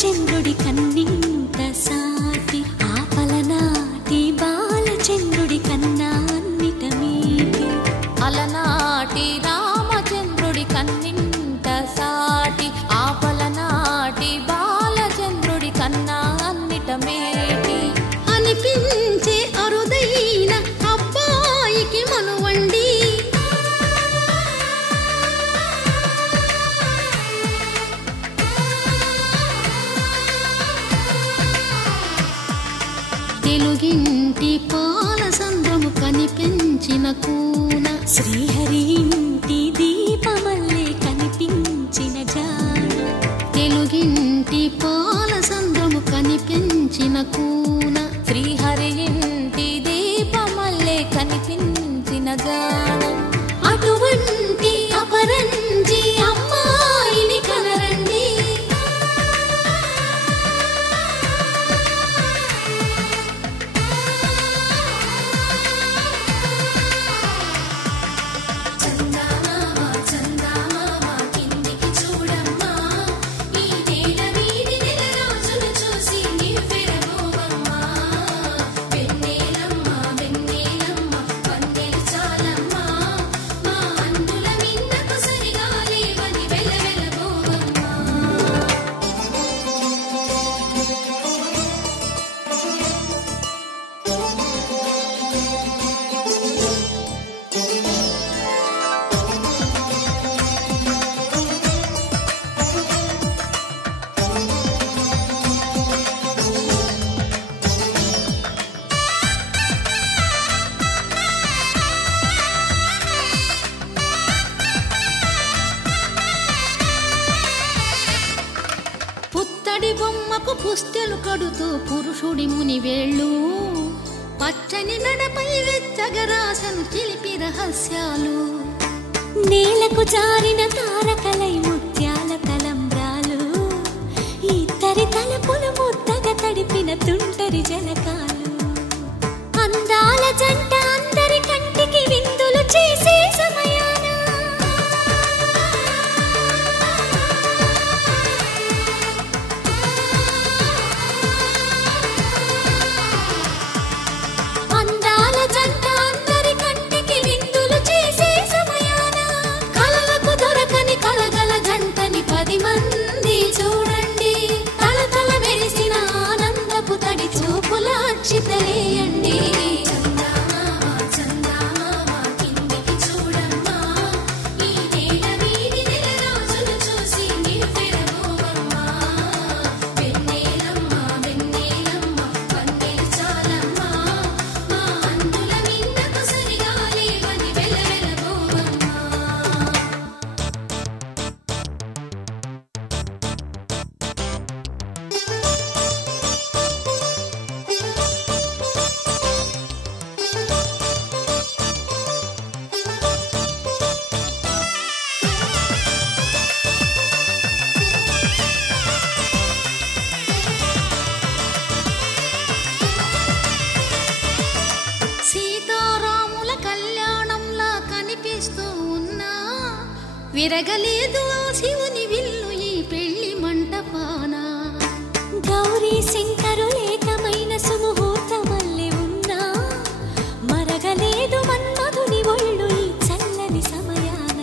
చంద్రుడి కన్నింత సాటి ఆపలనాటి బాలచంద్రుడి కన్నా అన్నిట మీటి అలనాటి రామచంద్రుడి కన్నింత సాటి ఆపలనాటి బాలచంద్రుడి కన్నా అన్నిట మేటి అనిపించే అరుదైన అబ్బాయికి మనువండి తెలుగింటి పాలసంద్రము కనిపించిన కూన శ్రీహరి ఇంటి దీపమల్లే కనిపించిన జాడ తెలుగింటి పాలసంద్రము కనిపించిన కూన శ్రీహరి ఇంటి దీపమల్లే కనిపించిన జాడ అటువంటి అపరంజి అమ్మాయిని కనరండి బొమ్మకు పుస్తెలు కడుతూ పురుషుడి ముని వేళ్ళు పచ్చని నడపై వెచ్చగరాసను చిలిపి రహస్యాలు నేలకు జారిన తారకలై ముత్యాల తలంబ్రాలు ఇద్దరి తలపులు ముద్దగా తడిపిన తుంటరి జలకాలు అందాల జంట అందరి కంటికి విందులు చేసే సమయాన జంట అందరి కంటికి విందులు చేసే సమయాన కలలకు దొరకని మెరగలేదు ఆ శివుని విల్లు ఈ పెళ్లి మంటపాన. గౌరీ శంకరు ఏకమైన సుముహూర్తమల్లె ఉన్నా మరగలేదు మన్మధుని ఒళ్ళు ఈ చల్లని సమయాన.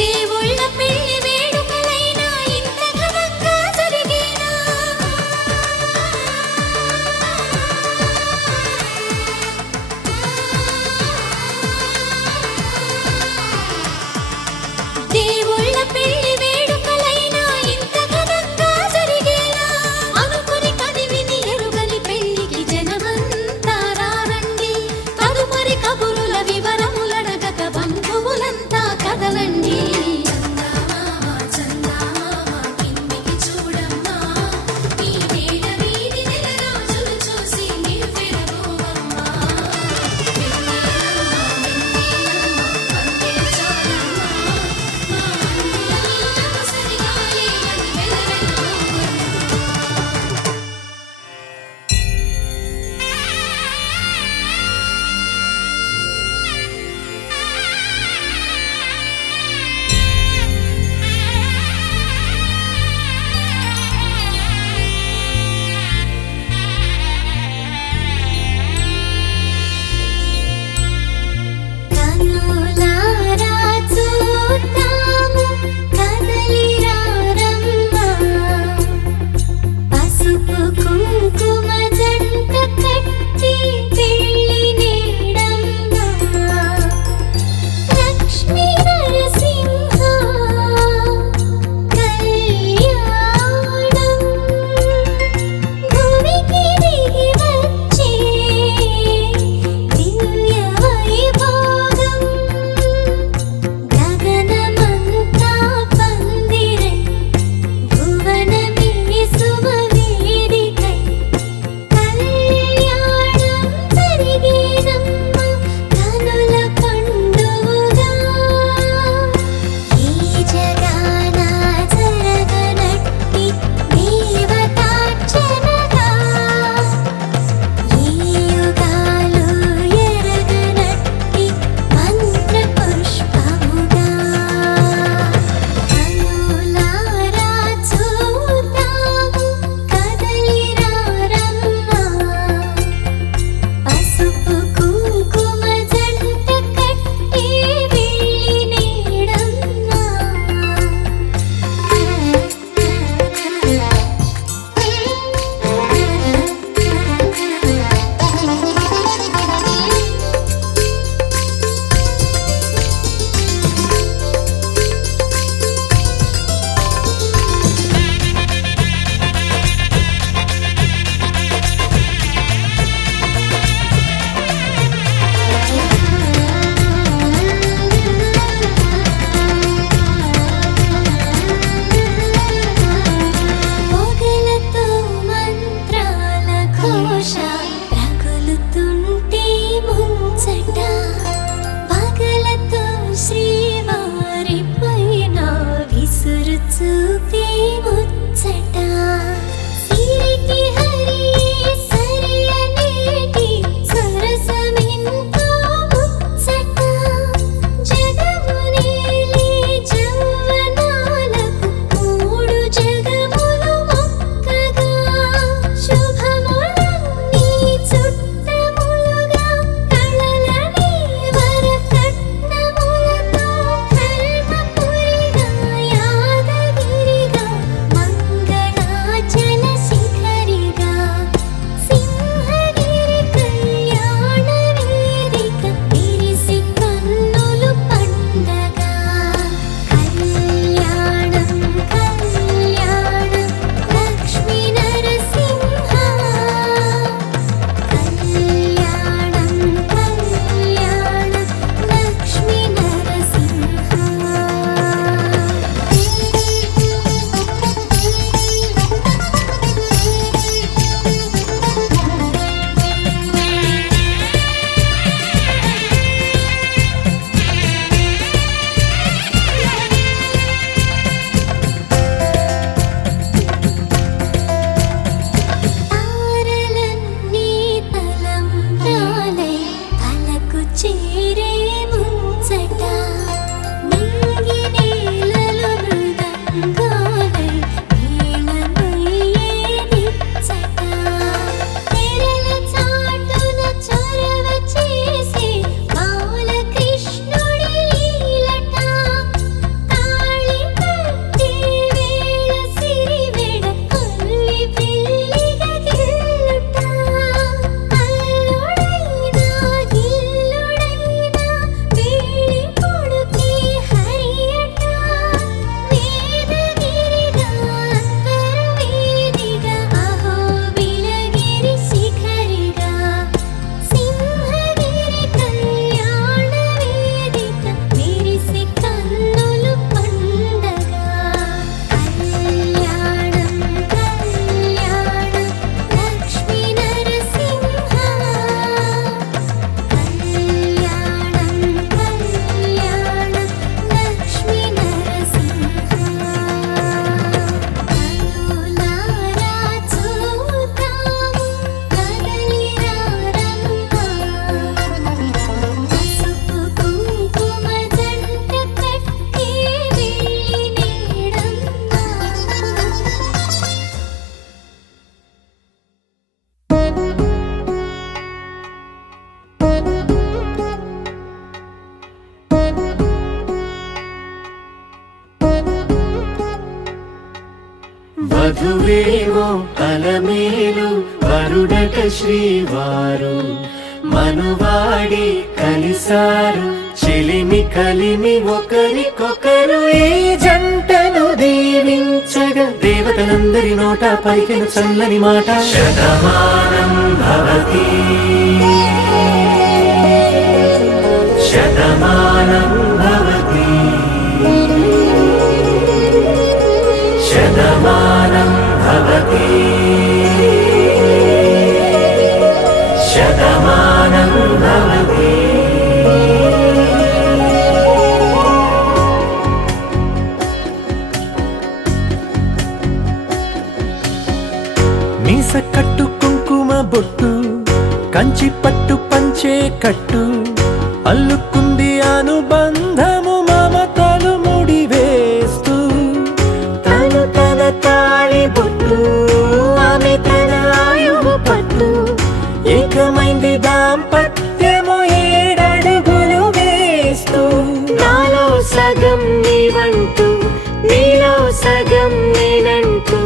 దేవుళ్ళ పెళ్లి వేడుకలైనా ఇంత ఘనంగా జరిగేనా? దేవుళ్ళ వధువేమో అలమేలు వరుడట శ్రీవారు మనువాడి కలిసారు చెలిమి కలిమి ఒకరికొకరు ఈ జంటను దీవించగా దేవతలందరి నోట పలికిన చల్లని మాట శతమానం భవతి శతమానం భవతి శతమానం భవతి శతమానం భవతి మీస కట్టు కుంకుమ బొట్టు కంచి పట్టు పంచే కట్టు అల్లుకుంది అనుబంధము మమతలు ముడివేస్తూ తను తన తాళి బొట్టు ఆమె తన ఆయువు పట్టు ఏకమైంది దాంపత్యము 7 అడుగులు వేస్తూ నాలో సగం నీవంటూ నీలో సగం నేనంటూ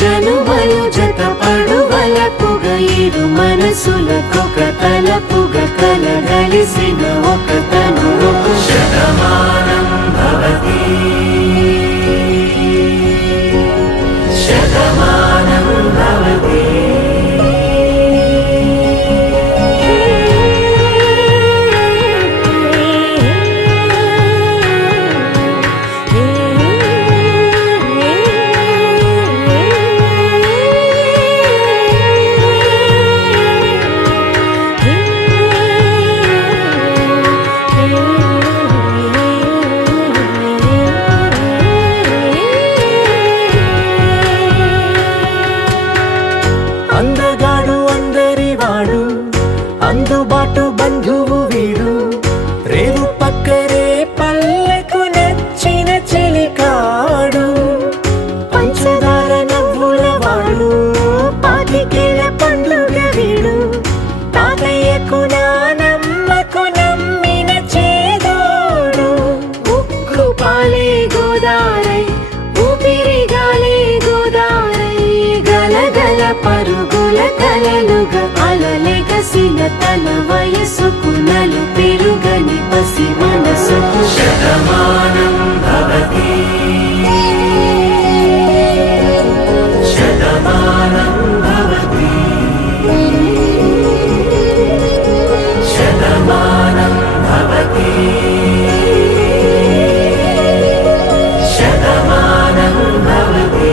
జనుమలు జత పడువలపుగ ఇరు మనసులకొక తలపుగ కలగలిసిన ఒక తను శతమానం భవతి శతమానం భవతి అందగాడు అందరివాడు అందుబాటు బంధువు వీడు రేవు పక్కరే పల్లెకు నచ్చిన చెలికాడు పంచదార నవ్వుల వాడు పాతికేల పండుగ వీడు తాతయ్యకు నానమ్మకు నమ్మిన చేదోడు ఉక్కు పాలే గోదారై ఊపిరిగాలే గోదారై గలగల పరుగుల కలలుగా అలలెగసిన తన వయసుకు నలు పెరుగని పసి మనసుకు శతమానం భవతి శతమానం భవతి శతమానం భవతి శతమానం భవతి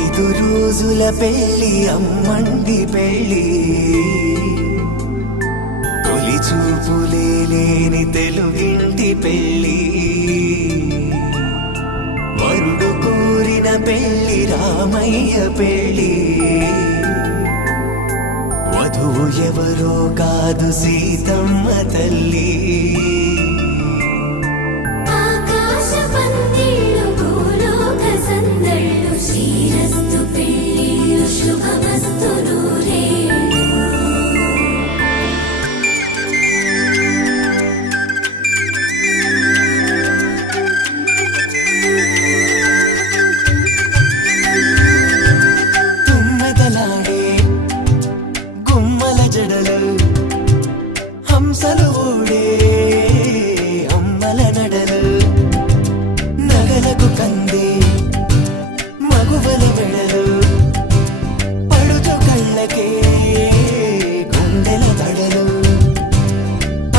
5 రోజుల పెళ్లి అమ్మండి పెళ్లి తొలి చూపులే లేని తెలుగింటి పెళ్లి వరుడు కోరిన పెళ్లి రామయ్య పెళ్లి వధువు ఎవరో కాదు సీతమ్మ తల్లి శ్రీరస్తు పెళ్ళిళ్ళు శుభమస్తు నూరేళ్ళు తుమ్మెదలాడే గుమ్మల జడలు హంసలు ఊడే అమ్మల నడలు నగలకు కందే మగువల వెడలు పడుచు కళ్ళకే గుండెల తడలు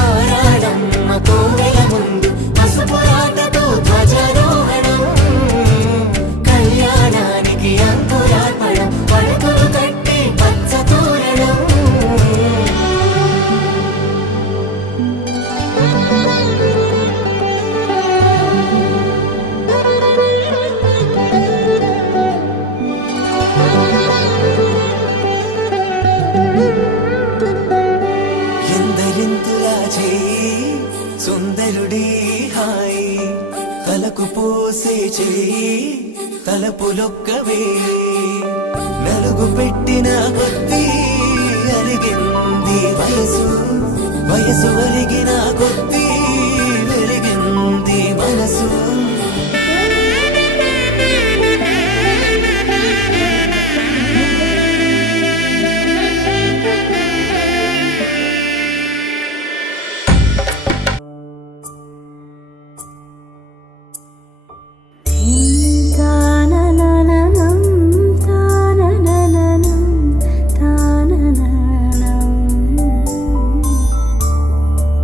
ఆరాడమ్మ కోవెల ముందు పసుపురాటతో ధ్వజారోహణం కళ్యాణానికి అంకురార్పణం పడుకులు కట్టి పచ్చ తోరణం ఎందరింతులా చేయి సుందరుడి హాయి తలకు పోసే చేయి తలపులొక్కవే నలుగు పెట్టిన కొద్దీ అరిగింది వయసు వయసు అరిగిన కొద్దీ వెలిగింది మనసు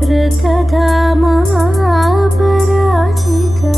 ृतधामा पराजिता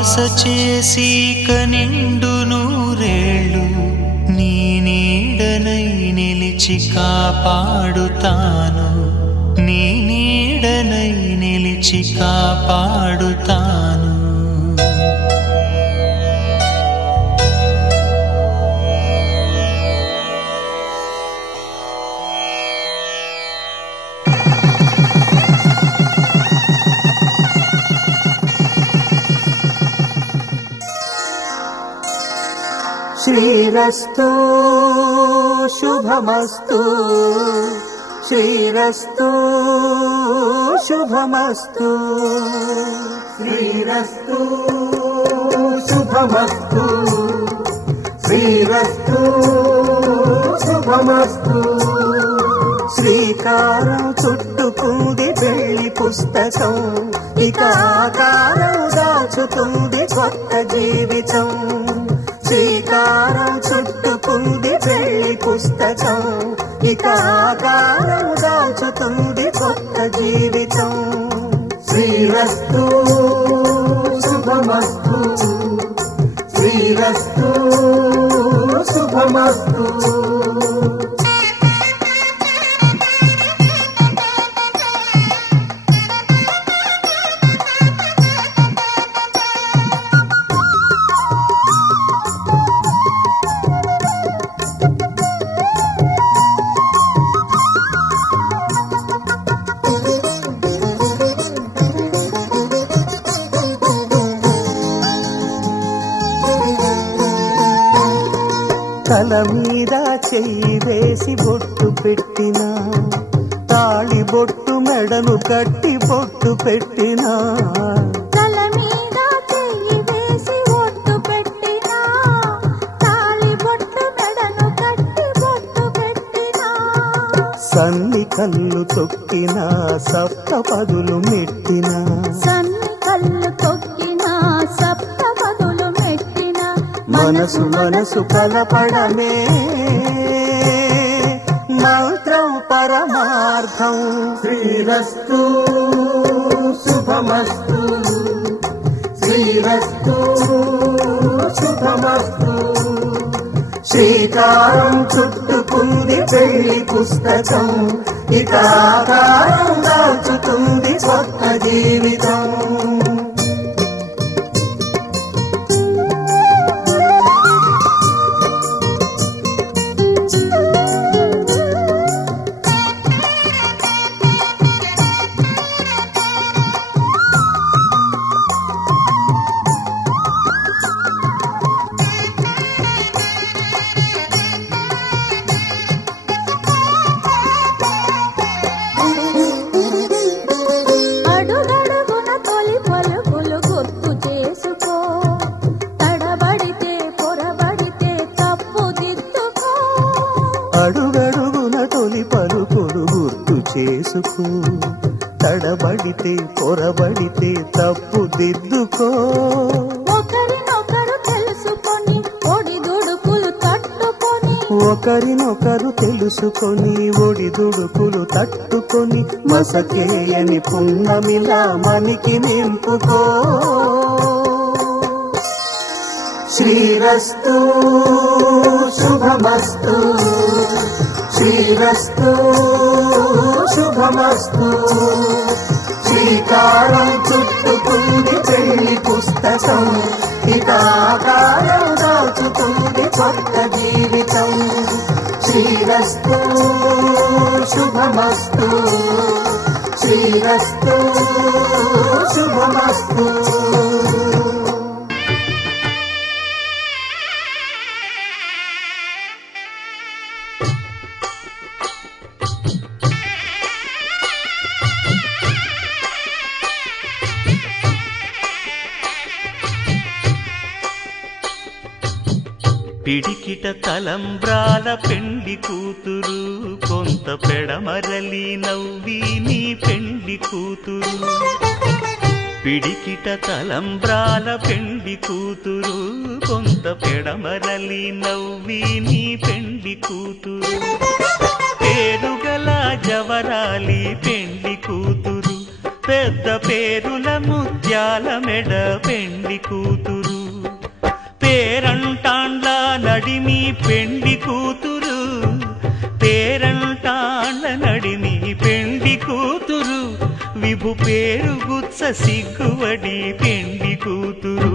బాస చేసి కనిండు నూరేళ్ళు నీ నీడనై నిలిచి కాపాడుతాను నీ నీడనై నిలిచి కాపాడుతాను శ్రీరస్తు శుభమస్తు శ్రీరస్తు శుభమస్తు శ్రీరస్తు శుభమస్తు శ్రీరస్తు శుభమస్తు శ్రీకారం చుట్టుకుంది పెళ్లి పుస్తకం ఇక ఆకారం దాచుతుంది కొత్త జీవితం శ్రీకారం చుట్టుకుంది పెళ్లి పుస్తకం ఇక ఆకారం దాచుతుంది కొత్త జీవితం శ్రీరస్తు శుభమస్తు శ్రీరస్తు శుభమస్తు తల మీద చెయ్యి వేసి బొట్టు పెట్టినా తాళి బొట్టు మెడను కట్టి బొట్టు పెట్టినా తల మీద చెయ్యి వేసి బొట్టు పెట్టినా తాళి బొట్టు మెడను కట్టి బొట్టు పెట్టినా సన్ని కళ్ళు తొక్కినా సప్త పదులు మెట్టినా సన్ని కళ్ళు తొక్కినా సప్త పదులు మెట్టినా మనసు మనసు కలపడమే మంత్రం పరమార్థం శ్రీరస్తు శుభమస్తు శ్రీరస్తు శుభమస్తు శ్రీకారం చుట్టుకుంది పెళ్లి పుస్తకం ఇక ఆకారం దాచుతుంది కొత్త జీవితం అడుగడుగున తొలి పలుకులు గుర్తు చేసుకో తడబడితే పొరబడితే తప్పు దిద్దుకో అడుగడుగున తొలి పలుకులు గుర్తు చేసుకో తడబడితే పొరబడితే తప్పు దిద్దుకో ఒకరినొకరు తెలుసుకొని ఒడిదుడుకులు తట్టుకొని ఒకరినొకరు తెలుసుకొని ఒడిదుడుకులు తట్టుకొని మసకేయని పున్నమిలా మనికి నింపుకో శ్రీరస్తు శుభమస్తు శ్రీరస్తు శుభమస్తు శ్రీకారం చుట్టుకుంది పెళ్లి పుస్తకం ఇక ఆకారం దాచుతుంది కొత్త జీవితం శ్రీరస్తు శుభమస్తు శ్రీరస్తు శుభమస్తు పిడికిట తలంబ్రాల పెండ్లి కూతురు కొంత పెడమరలి నవ్వి నీ పెండ్లి కూతురు పిడికిట తలంబ్రాల పెండ్లి కూతురు కొంత పెడమరలి నవ్వి నీ పెండ్లి కూతురు పేరుగల జవరాలి పెండ్లి కూతురు పెద్ద పేరుల ముత్యాల మెడ పెండి కూతురు, పేరంటాండ్ల నడిమి పెండి కూతురు, పేరంటాండ్ల నడిమి పెండి కూతురు, విభు పేరు గుత్స సిగ్గువడి పెండి కూతురు.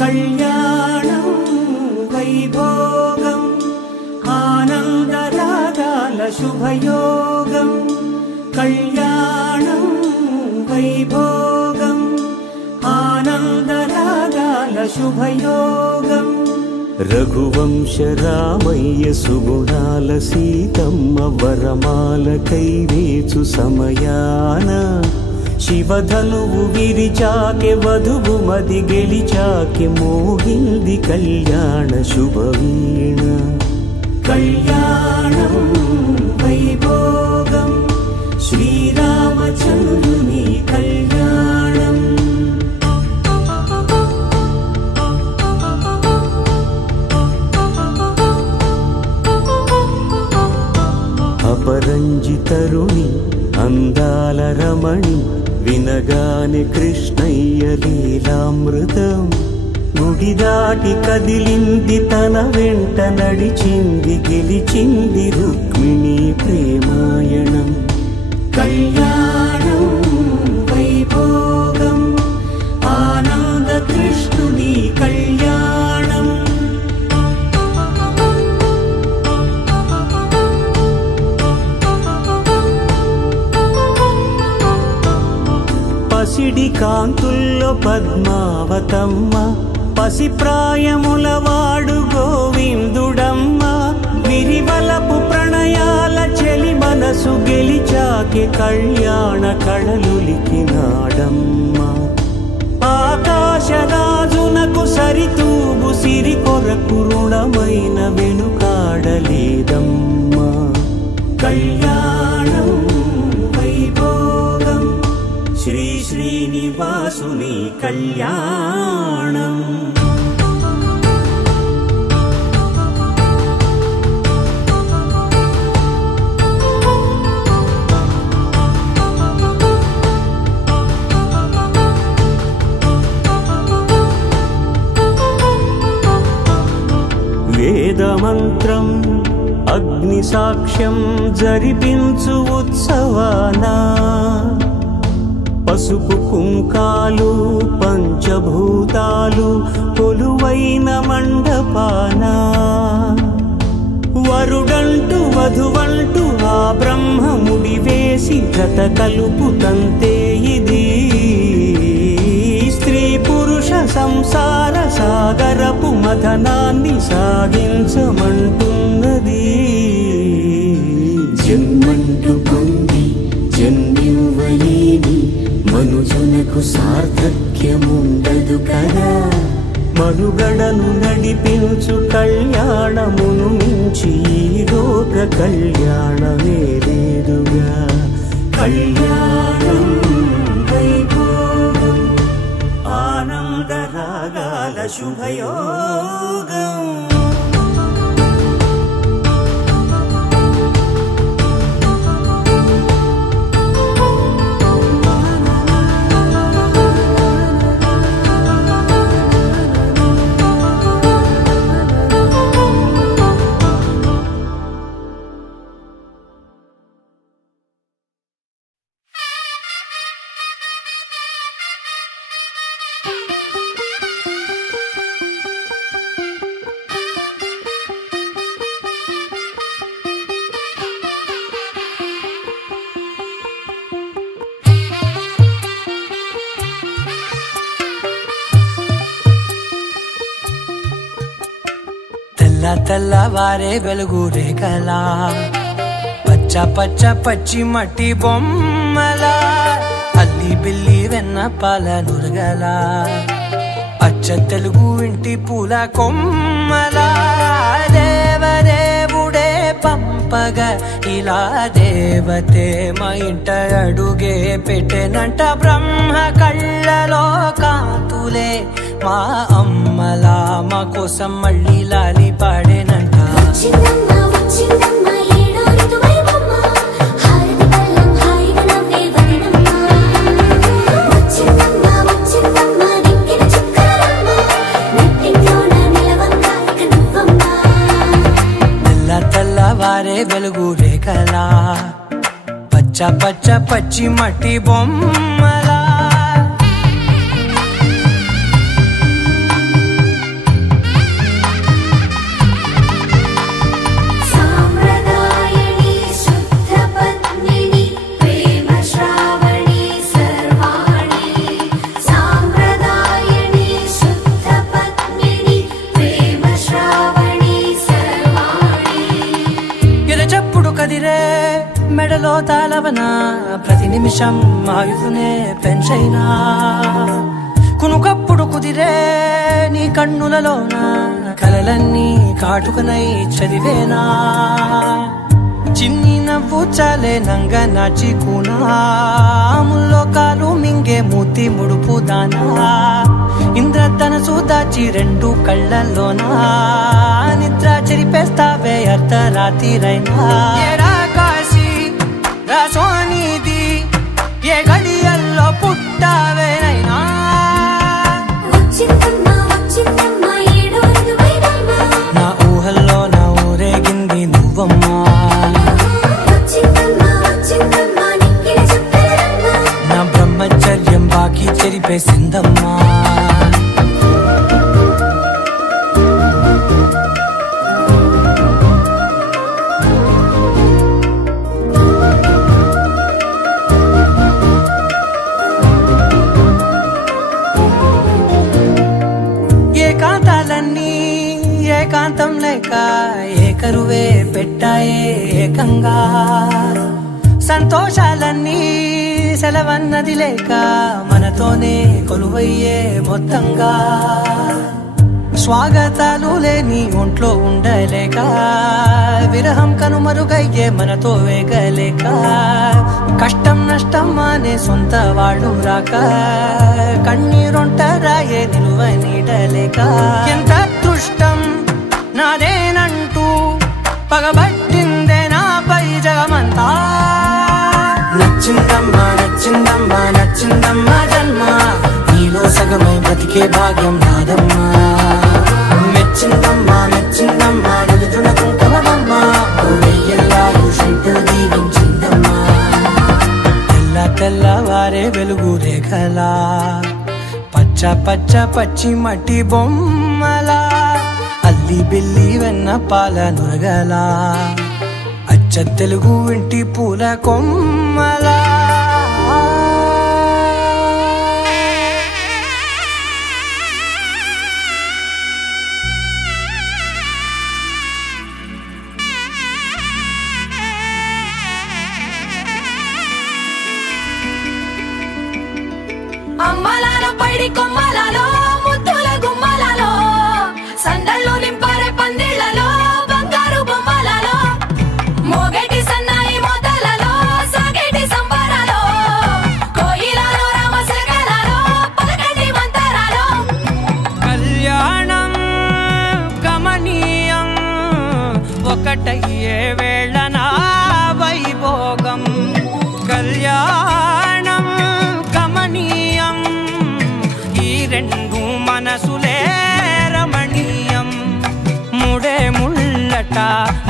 కళ్యాణం వైభోగం ఆనందరాగాల శుభయోగం, కళ్యాణం వైభోగం ఆనందరాగాల శుభయోగం. రఘువంశ రామయ్య సుగుణాల సీతమ్మ వరమాల కైవేచు సమయాన, శివధనువు విరిచాకె వధువు మది గెలిచాకె మోగింది కళ్యాణ శుభవీణ. కళ్యాణం వైభోగం శ్రీరామచంద్రుని కళ్యాణం. అపరంజి తరుణి అందాల రమణి, వినగానే కృష్ణయ్య లీలామృతం, గుడి దాటి కదిలింది తన వెంట నడిచింది గెలిచింది రుక్మిణి ప్రేమాయణం. కళ్యాణం వైభోగం ఆనంద కృష్ణుని కళ్యాణం. పసిడి కాంతుల్లో పద్మావతమ్మ, పసిప్రాయముల వాడు గోవిందుడమ్మ, విరివలపు ప్రణయాల చెలి మనసు గెలిచాకే కళ్యాణ కళలులికినాడమ్మ. ఆకాశరాజునకు సరితూగు సిరి కొరకు రుణమైన వెనుకాడలేదమ్మా. కళ్యాణం వైభోగం శ్రీ శ్రీనివాసుని కళ్యాణం. వేదమంత్రం అగ్ని సాక్ష్యం జరిపించు ఉత్సవానా, పసుపు కుంకాలు పంచభూతాలు కొలువైన మండపాన, వరుడంటూ వధువంటూ ఆ బ్రహ్మముడి వేసి జత కలుపుతంతే ఇది. స్త్రీ పురుష సంసార సాగరపు మథనాన్ని సాగించమంటున్నది. జన్మంటూ పొంది జన్మివ్వలేని నీకు సార్థక్యముండదు కదా. మనుగడను నడిపించు కళ్యాణమును మించి ఈ లోక కళ్యాణమే లేదుగా. కళ్యాణం వైభోగం ఆనంద రాగాల శుభయోగం. తెల్లవారే వెలుగు రేఖలా పచ్చ పచ్చ పచ్చి మట్టి బొమ్మలా అల్లి బిల్లి వెన్న పాల నురగలా అచ్చ తెలుగు ఇంటి పూల కొమ్మలా దేవదేవుడే పంపగా ఇలా దేవతే మా ఇంట అడుగే పెట్టెనంట. బ్రహ్మ కళ్ళలో కాంతులే మా అమ్మలా మా కోసం మళ్ళీ లాలి పాడేనంట. తెల్లవారే వెలుగు రేఖలా పచ్చ పచ్చ పచ్చి మట్టి బొమ్మలా. మెడలో తాళవన ప్రతి నిమిషం ఆయుధునే పెంచైనా కునుకప్పుడు కుదిరే నీ కన్నులలోన కలలన్నీ కాటుకనై చదివేనా. చిన్ని నవ్వు చాలే నంగ నాచి కూనాముల్లో కాలు మింగే మూతి ముడుపు దానా. ఇంద్రధనసు దాచి రెండు కళ్ళల్లోనా నిద్ర చెరిపేస్తావే అర్ధరాత్రిరైనా. సోనిది ఏ గడియల్లో పుట్టావేనైనా. నా ఊహల్లో నా ఊరేగింది నువ్వమ్మా. నా బ్రహ్మచర్యం బాకీ చెరిపేసిందమ్మా. ఏకాంతం లేక ఏకరువే పెట్టాయే ఏకంగా. సంతోషాలన్నీ సెలవన్నది లేక మనతోనే కొలువయ్యే మొత్తంగా. స్వాగతాలు లేని ఒంట్లో ఉండలేక విరహం కనుమరుగయ్యే మనతో వేగలేక. కష్టం నష్టం అనే సొంత వాళ్ళు రాక కన్నీరొంటరాయే నిలువ నీడలేక. ఎంత అదృష్టం నాదేనంటూ పగబట్టిందే నాపై జగమంతా. నచ్చిందమ్మా నచ్చిందమ్మా నచ్చిందమ్మా జన్మ నీలో సగమై బ్రతికే భాగ్యం నాదమ్మా. మెచ్చిందమ్మా మెచ్చిందమ్మా నిలుతున్న కుంకుమమ్మా వెయ్యల్లాలు శంకులు దీవించిందమ్మా. తెల్లవారే వెలుగు రేఖలా పచ్చ పచ్చ పచ్చి మట్టి బొమ్మలా అల్లి బిల్లి వెన్న పాల నురగలా అచ్చ తెలుగు ఇంటి పూల కొమ్మలా. అమ్మ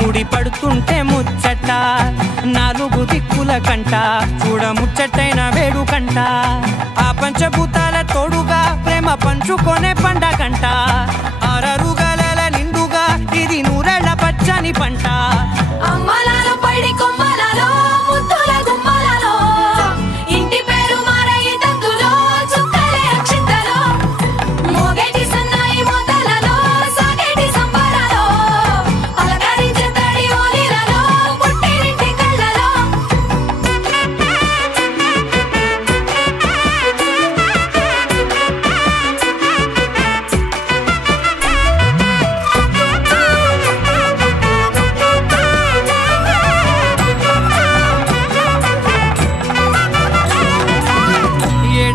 ముడి పడుతుంటే ముచ్చట నాలుగు దిక్కుల కంట చూడ ముచ్చటైన వేడు కంట ఆ పంచభూతాల తోడుగా ప్రేమ పంచుకొనే పండగంట ఆరరుగల నిండుగా ఇది నూరెళ్ళ పచ్చని పంట అమ్మలాలో పడి కొమ్మలలో ముద్దుల గుమ్మలలో ఇంటి పేరు మారయి తందులో చుక్కలే అక్షింతలో మోగేటి సన్నాయి మొదలలో సాగేటి సంబరాలో పలకరించే తడి ఓలిలలో పుట్టినింటి కళ్ళలో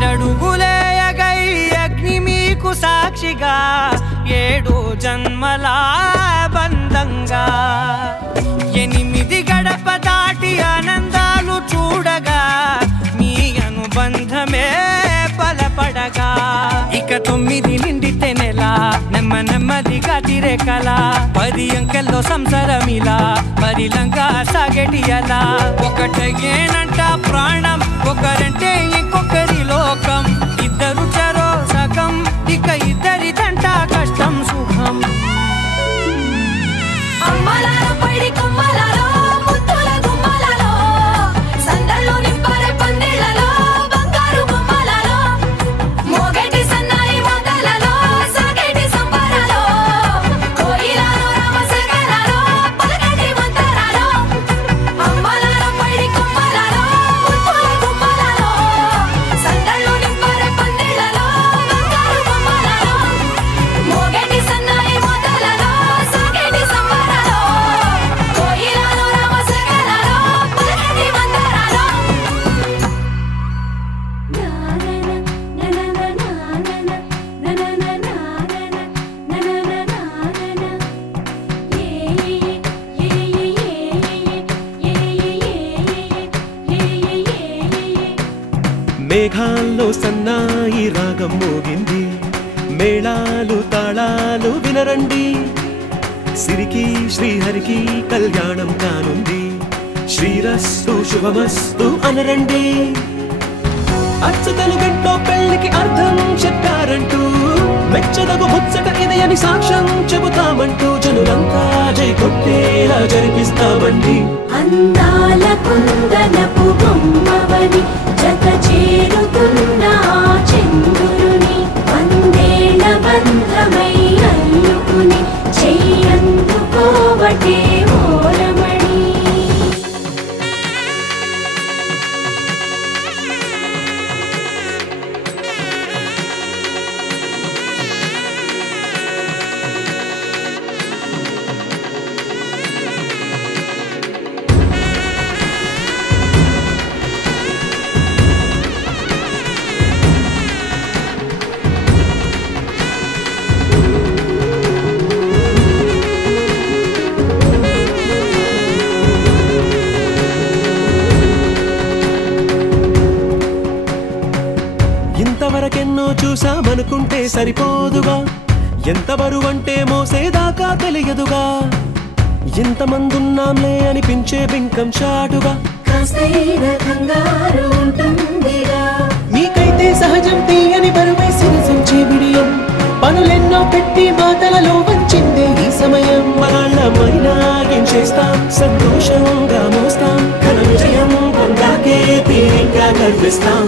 ఏడడుగులేయగై అగ్ని మీకు సాక్షిగా 7 జన్మల బంధంగా 8 గడప దాటి ఆనందాలు చూడగా మీ అనుబంధమే బలపడగా ఇక 9 నిండితే నెల నెమ్మదిగా తిరే కల 10 అంకెల్లో సంసారమిలా పరిలంగా సాగేటి అలా ఒకటేనంట ప్రాణం ఒకరంటే ఇంకొకరి లోకం ఇద్దరు చరో సగం ఇక ఇద్దరిదంట కష్టం సుఖం అమ్మలాలో పడి కొమ్మలలో ముద్దుల గుమ్మలలో సందళ్ళు నింపరే పందిళ్ళలో బంగారు బొమ్మలలో మోగేటి సన్నాయి మొదలలో సాగేటి సంబరాలో కోయిలలో రామశేఖరాలో పలకటి మంతరాలో అమ్మలాలో పడి కొమ్మలలో ముద్దుల గుమ్మలలో సందళ్ళు నింపరే పందిళ్ళలో బంగారు బొమ్మలలో మోగేటి సన్నాయి మొదలలో సాగేటి సంబరాలో కోయిలలో రామశేఖరాలో పలకటి మంతరాలో మేఘాల్లో సన్నాయి రాగం మోగింది మేళాలు తాళాలు వినరండి సిరికి శ్రీహరికి కళ్యాణం కానుంది శ్రీరస్తు శుభమస్తు అనరండి అచ్చతలు గంటో పెళ్లికి అర్థం చెప్పారంటూ మెచ్చదగు ముచ్చట ఇది అని సాక్ష్యం చెబుతామంటూ జనులంతా జై కొట్టేలా జరిపిస్తామండి అందాల కుందనపు బొమ్మవని జత చేరుతున్న ఆ చంద్రుని వందేళ్ల బంధమై అల్లుకుని చెయ్యందుకోవటే ఓరమణి ఇంతవరకెన్నో చూసామనుకుంటే సరిపోదుగా ఎంత బరువంటే మోసేదాకా తెలియదుగా ఇంతమందున్నాంలే అనిపించే బింకం చాటుగా కాస్తైన కంగారు ఉంటుందిగా మీకైతే సహజం తీయని బరువై సిరసించే విడియం పనులెన్నో పెట్టి మాటలలో వంచిందే ఈ సమయం మనాళ్ళమైనా ఏం చేస్తాం సంతోషంగా మోస్తాం ఘన విజయం పొందాకే తీరిగ్గా కనిపిస్తాం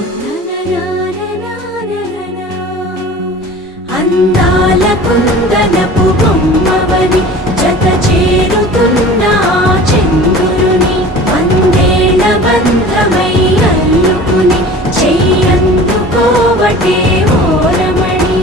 అందాల కుందనపు బొమ్మవని జత చేరుతున్న ఆ చంద్రుని వందేళ్ల బంధమై అల్లుకుని చెయ్యందుకోవటే ఓరమణి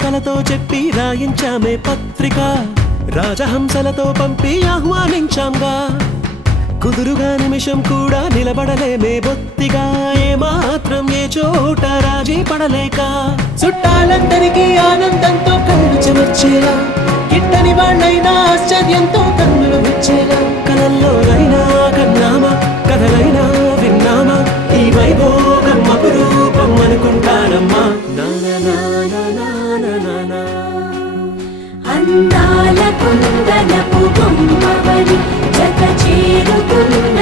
కలతో చెప్పి రాయించామే పత్రిక రాజహంసలతో పంపి ఆహ్వానించాంగా కుదురుగా నిమిషం కూడా నిలబడలేమే బొత్తిగా ఏమాత్రం ఏ చోట రాజీ పడలేక చుట్టాలందరికీ ఆనందంతో కళ్ళు చెమర్చేలా గిట్టని వాళ్ళైనా ఆశ్చర్యంతో కన్నులు విచ్చేలా కలల్లోనైనా కన్నామా కథలైనా విన్నామా ఈ వైభోగం అపురూపం అనుకుంటానమ్మా అందాల కుందనపు బొమ్మవని జత చేరుతున్న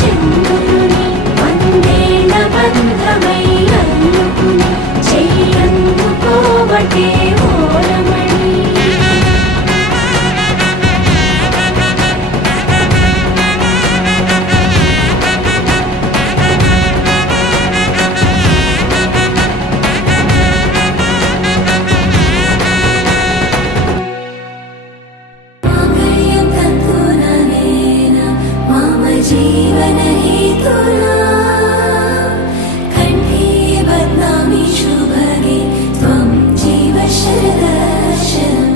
చంద్రుని వందేళ్ల బంధమై అల్లుకుని చెయ్యందుకోవటే ఓరమణి जीवन हेतुना कंठे बदनामी शुभगे त्वं जीव शरदर्शनम्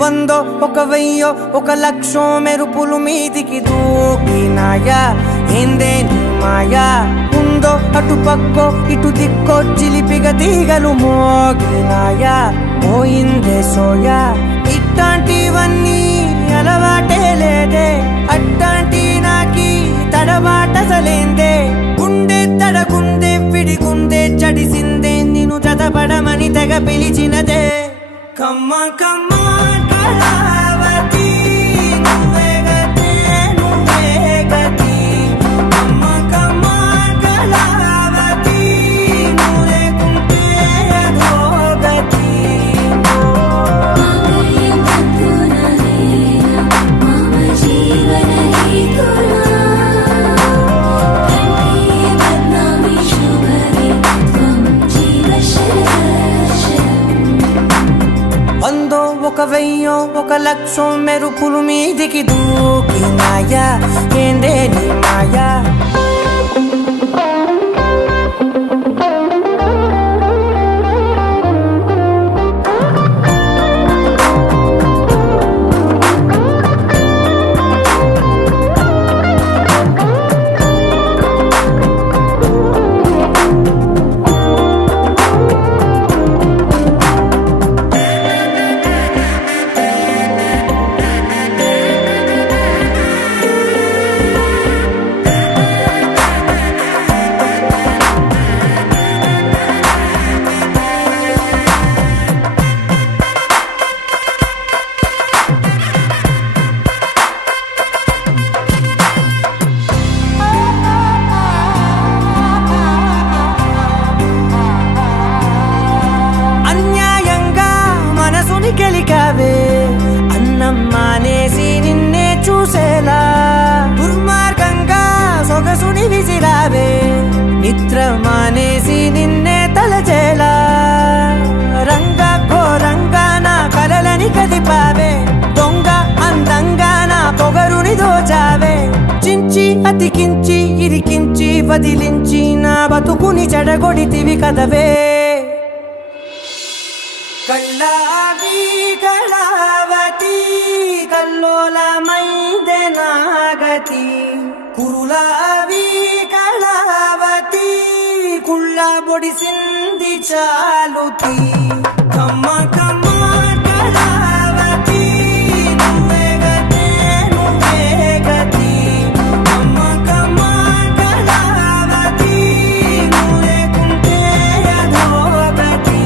వందో ఒక వెయ్యో ఒక లక్షో మెరుపులు మీదికి దూకినాయా ఏందే నీ మాయా ఉందో అటు పక్కో ఇటు దిక్కో చిలిపిగ తీగలు మోగినాయా పోయిందే సోయా ఇట్లాంటివన్నీ అలవాటే లేదే అట్టాంటి నాకి తడబాటసలేందే గుండె తడగుండే విడిగుండే చడిసిందే నిన్ను జతపడమని తెగ పిలిచినదే కమ్మ కమ్మ కళావతి నువ్వే గతే నువ్వే గతి కమ్మ కమ్మ కళావతి నువ్వు లేకుంటే అధోగతి వందో ఒక వెయ్యో ఒక లక్షో మెరుపులు మీదికి దూకినాయా ఏందే నీ మాయా గెలికావే అన్నం మానేసి నిన్నే చూసేలా దుర్మార్గంగా సొగసుని విసిరావే నిద్ర మానేసి నిన్నే తలచేలా రంగా ఘోరంగా నా కలలని కదిపావే దొంగ అందంగా నా పొగరుని దోచావే చించి అతికించి ఇరికించి వదిలించి నా బతుకుని చెడగొడితివి కదవే కళ్ళావి కళావతి కల్లోలమైందే నాగతి కురులావి కళావతి కుళ్ళ బొడిసింది చాలుతి కమ్మ కమ్మ కళావతి నువ్వే గతే నువ్వే గతి కమ్మ కమ్మ కళావతి నువ్వు లేకుంటే అధోగతి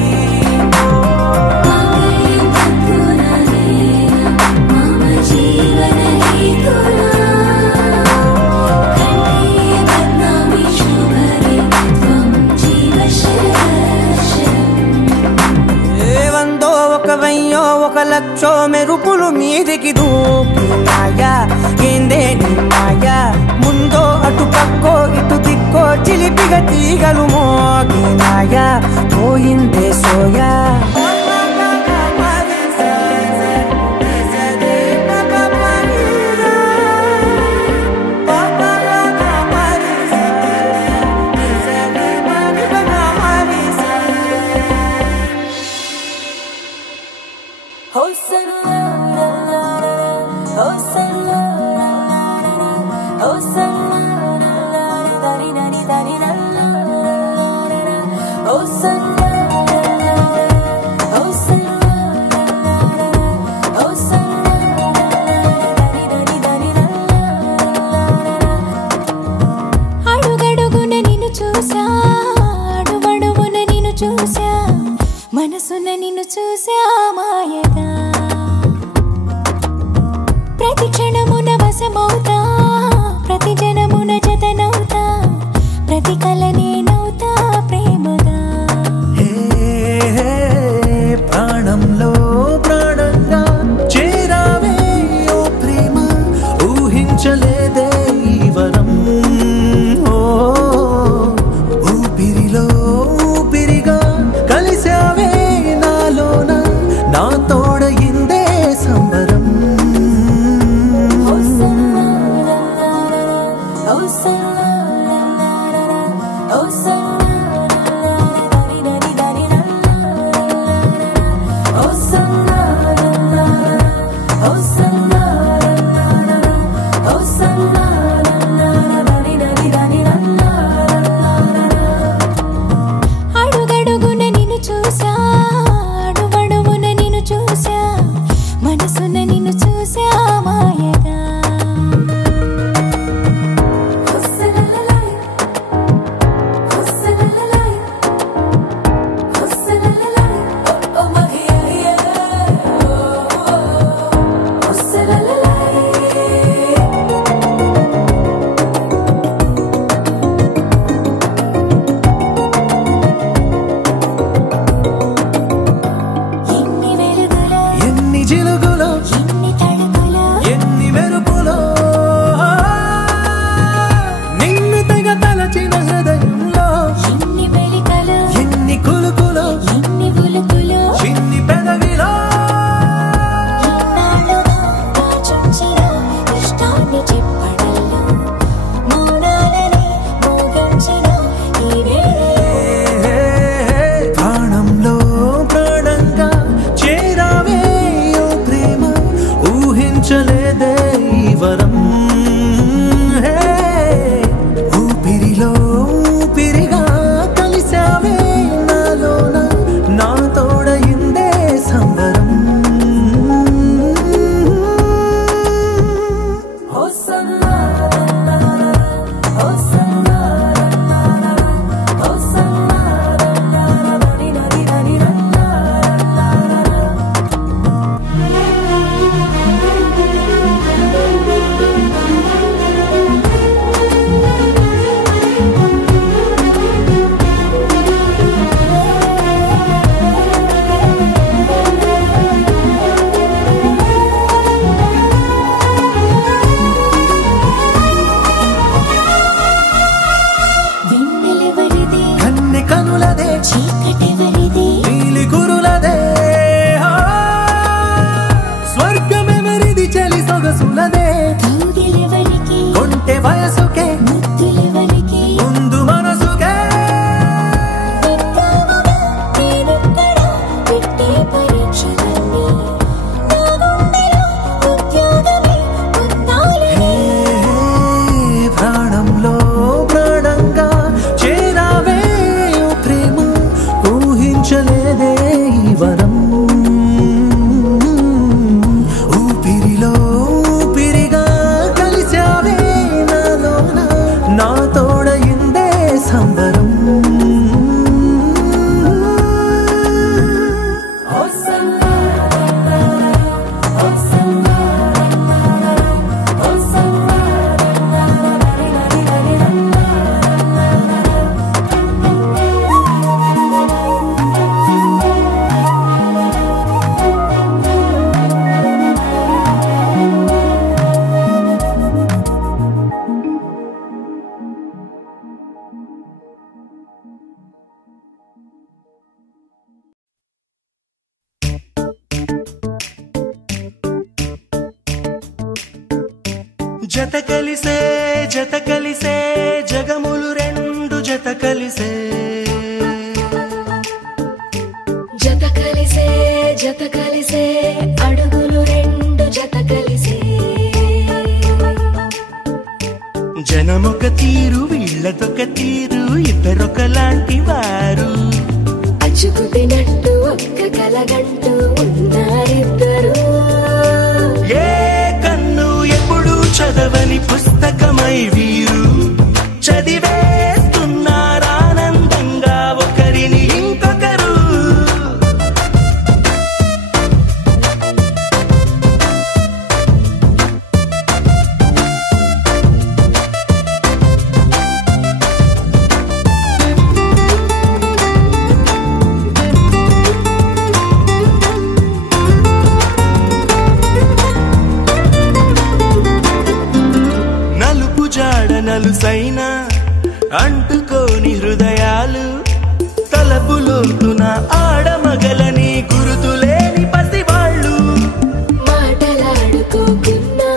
जीवन हेतुना कंठे बदनामी शुभगे त्वं जीव शरदर्शनम् వందో ఒక వెయ్యో ఒక లక్షో మెరుపులు మీదికి దూకినాయా ఏందే నీ మాయా ముందో అటు పక్కో ఇటు దిక్కో చిలిపిగ తీగలు మోగినాయా పోయిందే సోయా మనసున నిన్ను చూసా మాయగా ప్రతి క్షణమున వశమవుతా ప్రతి జనమున జతనవుతా ప్రతి కల నేనవుతా ప్రేమగా ప్రాణంలో ప్రాణంగా చేరావే ఓ ప్రేమ ఊహించలేదే ఈ వరం ఊపిరిలో ఊపిరిగా కలిసావే నాలోన నా తోడయిందే సంబరం అడుగడుగున నిన్ను చూసా అడుగడుగున నిన్ను చూసా మనసున నిన్ను చూసా మాయగా ఎన్ని వెలుగులో ఎన్ని జిలుగులో ఎన్ని తడుకులో ఎన్ని మెరుపులో నిన్ను తెగ తలచిన హృదయంలో ఎన్ని మెలికలో ఎన్ని కులుకులో ఎన్ని ఉలుకులో చిన్ని పెదవిలో ఇన్నాళ్ళుగా దాచుంచిన ఇష్టాన్ని చెప్పడంలో మౌనాలని మోగించిన ఈ వేళలో ప్రాణంలో ప్రాణంగా చేరావే ఓ ప్రేమ ఊహించలేదే ఈ వరం ఊపిరిలో ఊపిరిగా కలిసావే నాలోన నా తోడయిందే సంబరం వెన్నెలెవరిది కన్నె కనులదే చీకటెవరిది నీలి కురులదే స్వర్గమెవరిది చలి సొగసులదే కౌగిలెవరికి కొంటె వయసుకే ముద్దులెవరికి ముందు మనసుకే విన్నావుగా నేనెక్కడ పెట్టే పరీక్షలన్నీ నా గుండెలో ఉద్యోగమే పొందాలని ప్రాణంలో ప్రాణంగా చేరావే ఓ ప్రేమ ఊహించలేదే ఈ వరం ఊపిరిలో ఊపిరిగా కలిసావే నాలోన నా తోడయిందే సంబరం జత కలిసే జగములు రెండు జత కలిసే జత కలిసే జత కలిసే అడుగులు రెండు జత కలిసే జనమొక తీరు వీళ్ళదొక తీరు ఇద్దరొకలాంటి వారు అచ్చుకుతినట్టు ఒక్క కలగంటూ ఉన్నారిద్దరు ఏ కన్ను ఎప్పుడు చదవని పుస్తకమై వీరు చదివేస్తున్నారానందంగా ఒకరిని ఇంకొకరు నలుసైన అంటుకోని హృదయాలు తలపులోతున ఆడమగలని గురుతులేని పసివాళ్ళు మాటలాడుకోకున్నా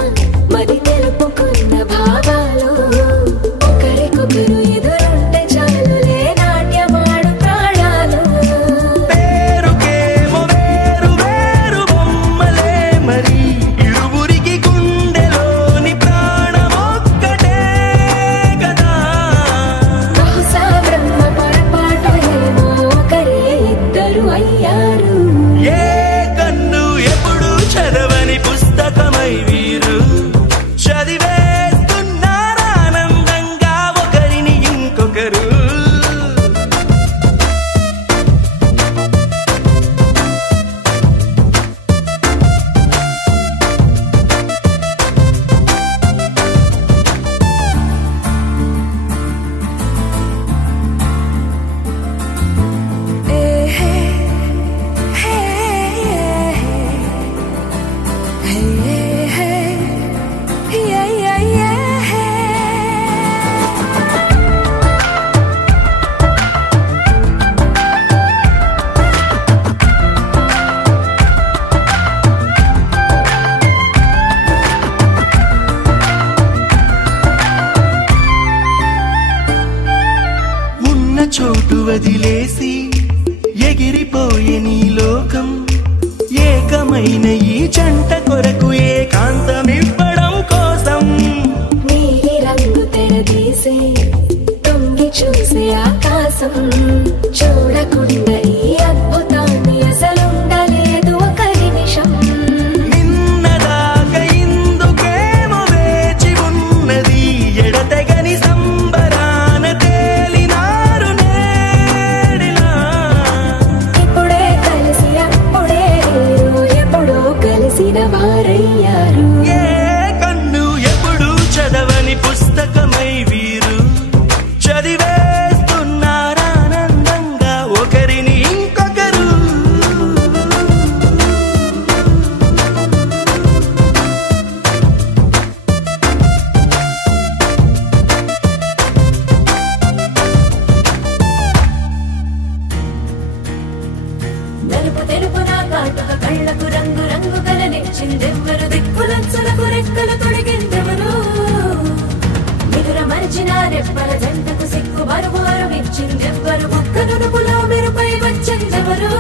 మరి తెలుపుకున్న భావాలు ఒకరికొకరు ఎదురుంటే చాలులే నాట్యమాడు ప్రాణాలు పేరుకేమో వేరు వేరు బొమ్మలే మరి ఇరువురికి గుండెలోని ప్రాణమొక్కటే కదా బహుశా బ్రహ్మ పొరపాటు ఏమో ఒకరే ఇద్దరు అయ్యారు ఏ కన్ను ఎప్పుడు చదవని పుస్తకమై వీరు చదివేస్తున్నారానందంగా ఒకరిని ఇంకొకరు ఉన్న చోటు వదిలేసి ఎగిరిపోయే నీ లోకం ఏకమైన ఈ జంట కొరకు ఏకాంతమివ్వడం కోసం నీలి రంగు తెరదీసే తొంగి చూసే ఆకాశం చూడకుండా ఈ అద్భుతాన్ని అసలుండలేదు ఒక నిమిషం నిన్నదాకా ఇందుకేమో వేచి ఉన్నది ఎడతెగని సంబరాన తేలినారు నేడిలా ఇప్పుడే కలిసి అప్పుడే వీరు ఎప్పుడో కలిసిన వారయ్యారు ఏ కన్ను ఎప్పుడు చదవని పుస్తకమై వీరు చదివేస్తున్నారానందంగా ఒకరిని ఇంకొకరు నలుపు తెలుపు నా కాటుక కళ్ళకు రంగు రంగు కలనిచ్చిందెవ్వరు దిక్కులంచులకు రెక్కలు తొడిగిందెవరు నిదుర మరిచిన రెప్పల జంటకు సిక్కు బరువారం ఇచ్చిందెవ్వరు ఒక్క నునుపులో మెరుపై వచ్చిందెవరు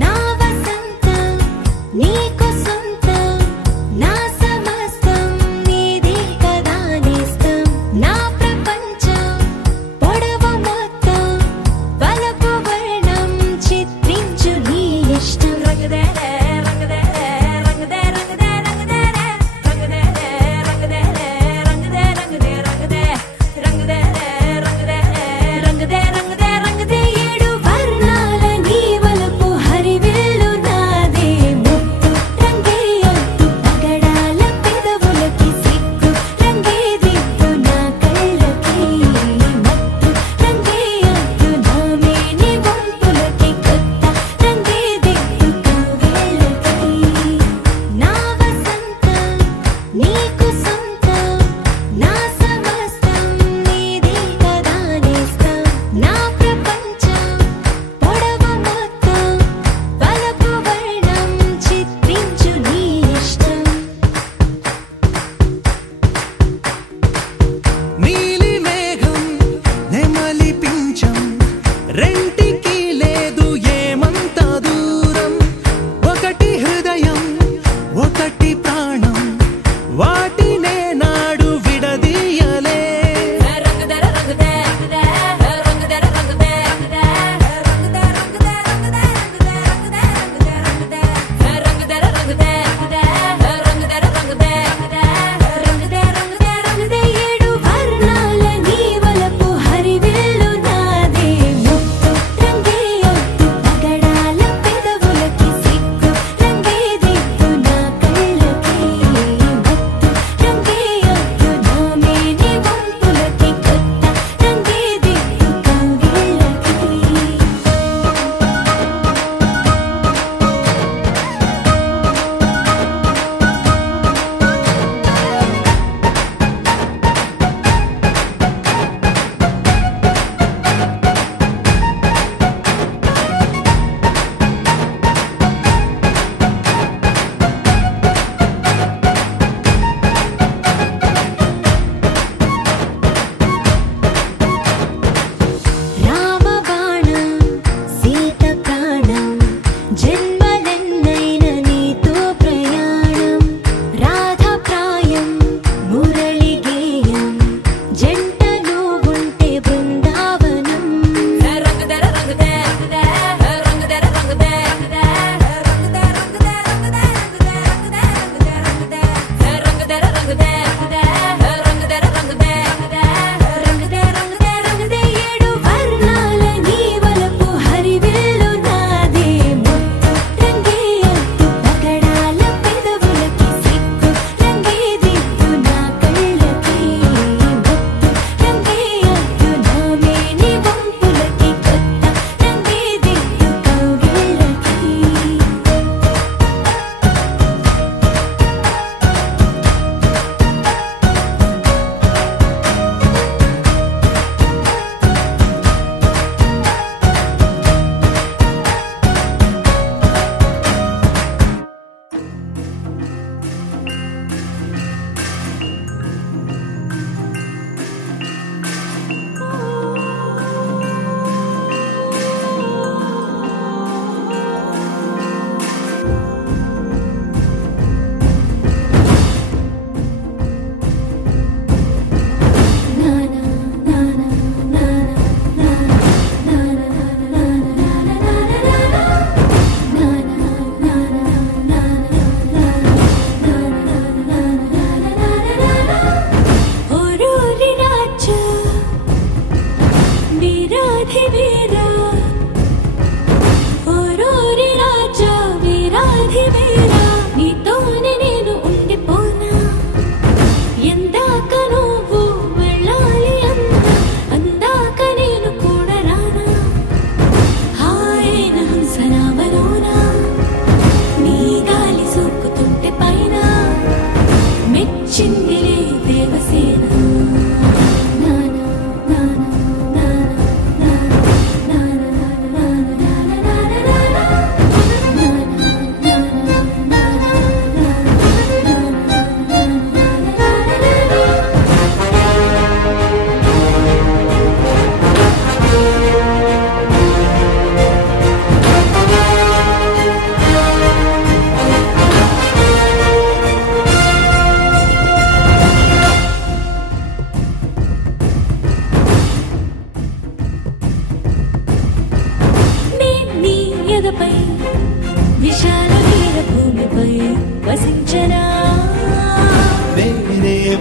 నా వసంతం నీకు సొంతం నా సమస్తం నీది కదా నేస్తం నా ప్రపంచం పొడవు మొత్తం వలపు వర్ణం చిత్రించు నీ ఇష్టం రంగదే రంగదే రంగదే రంగదే రంగదే రంగదే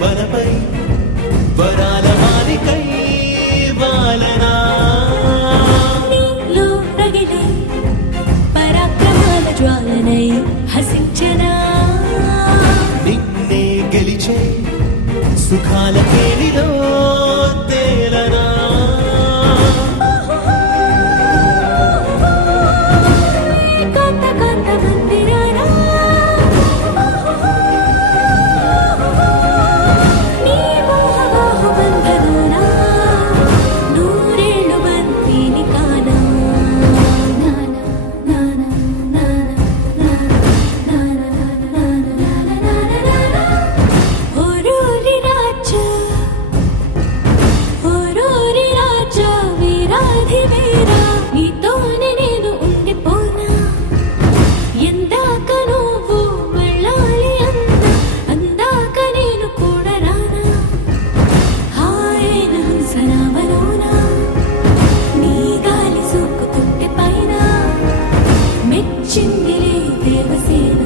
వలపై వరాల మాలికై వాలనా నీలో రగిలే పరాక్రమాల జ్వాలనై హసించనా నిన్నే గెలిచే సుఖాల కేలిలో తేలనా కాంత కాంత మందిరానా నీ మోహమోహ బంధనానా నూరేళ్ళు బంతిని కానా నానా నానా నానా నానా నానా ఓరోరి రాజా ఓరోరి రాజా వీరాధి వీరా నీతోనే నేను ఉండిపోనా ఎందాక నువ్వు వెళ్ళాలి అందాక నేను కూడా రానా హాయైన హంసనామలోనా నీ గాలి సోకుతుంటే పైన మెచ్చిందిలే దేవసేన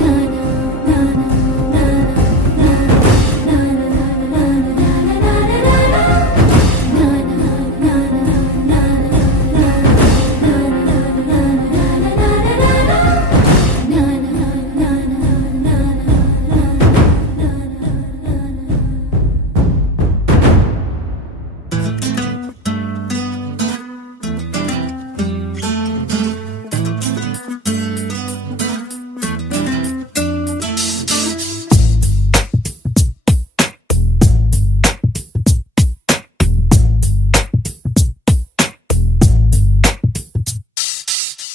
నానా నానా నానా నానా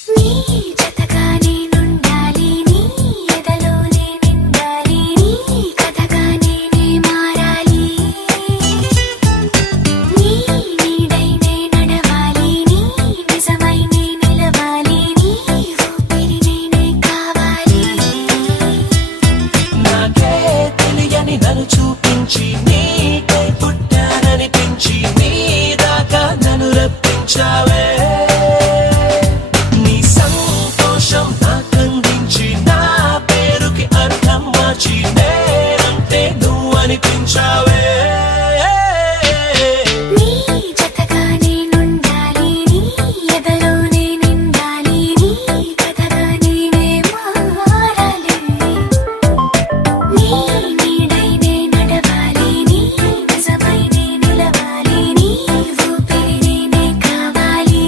నీ జతగా నేనుండాలి నీ ఎదలోనే నిండాలి నీ కథగా నేనే మారాలి నీ నీడైనే నడవాలి నీ నిజమై నే నిలవాలి నీ ఊపిరి నేనే కావాలి నాకే తెలియని నన్ను చూపించి నీకై పుట్టాననిపించి నీ దాకా నన్ను రప్పించావే నీ సంతోషం నాకందించి నా పేరుకి అర్థం మార్చి నేనంటే నువ్వు అనిపించావే నీ జతగా నేనుండాలి నీ ఎదలోనే నిండాలి నీ కథగా నేనే మారాలి నీ నీడైనే నడవాలి నీ నిజమై నే నిలవాలి నీ ఊపిరి నేనే కావాలి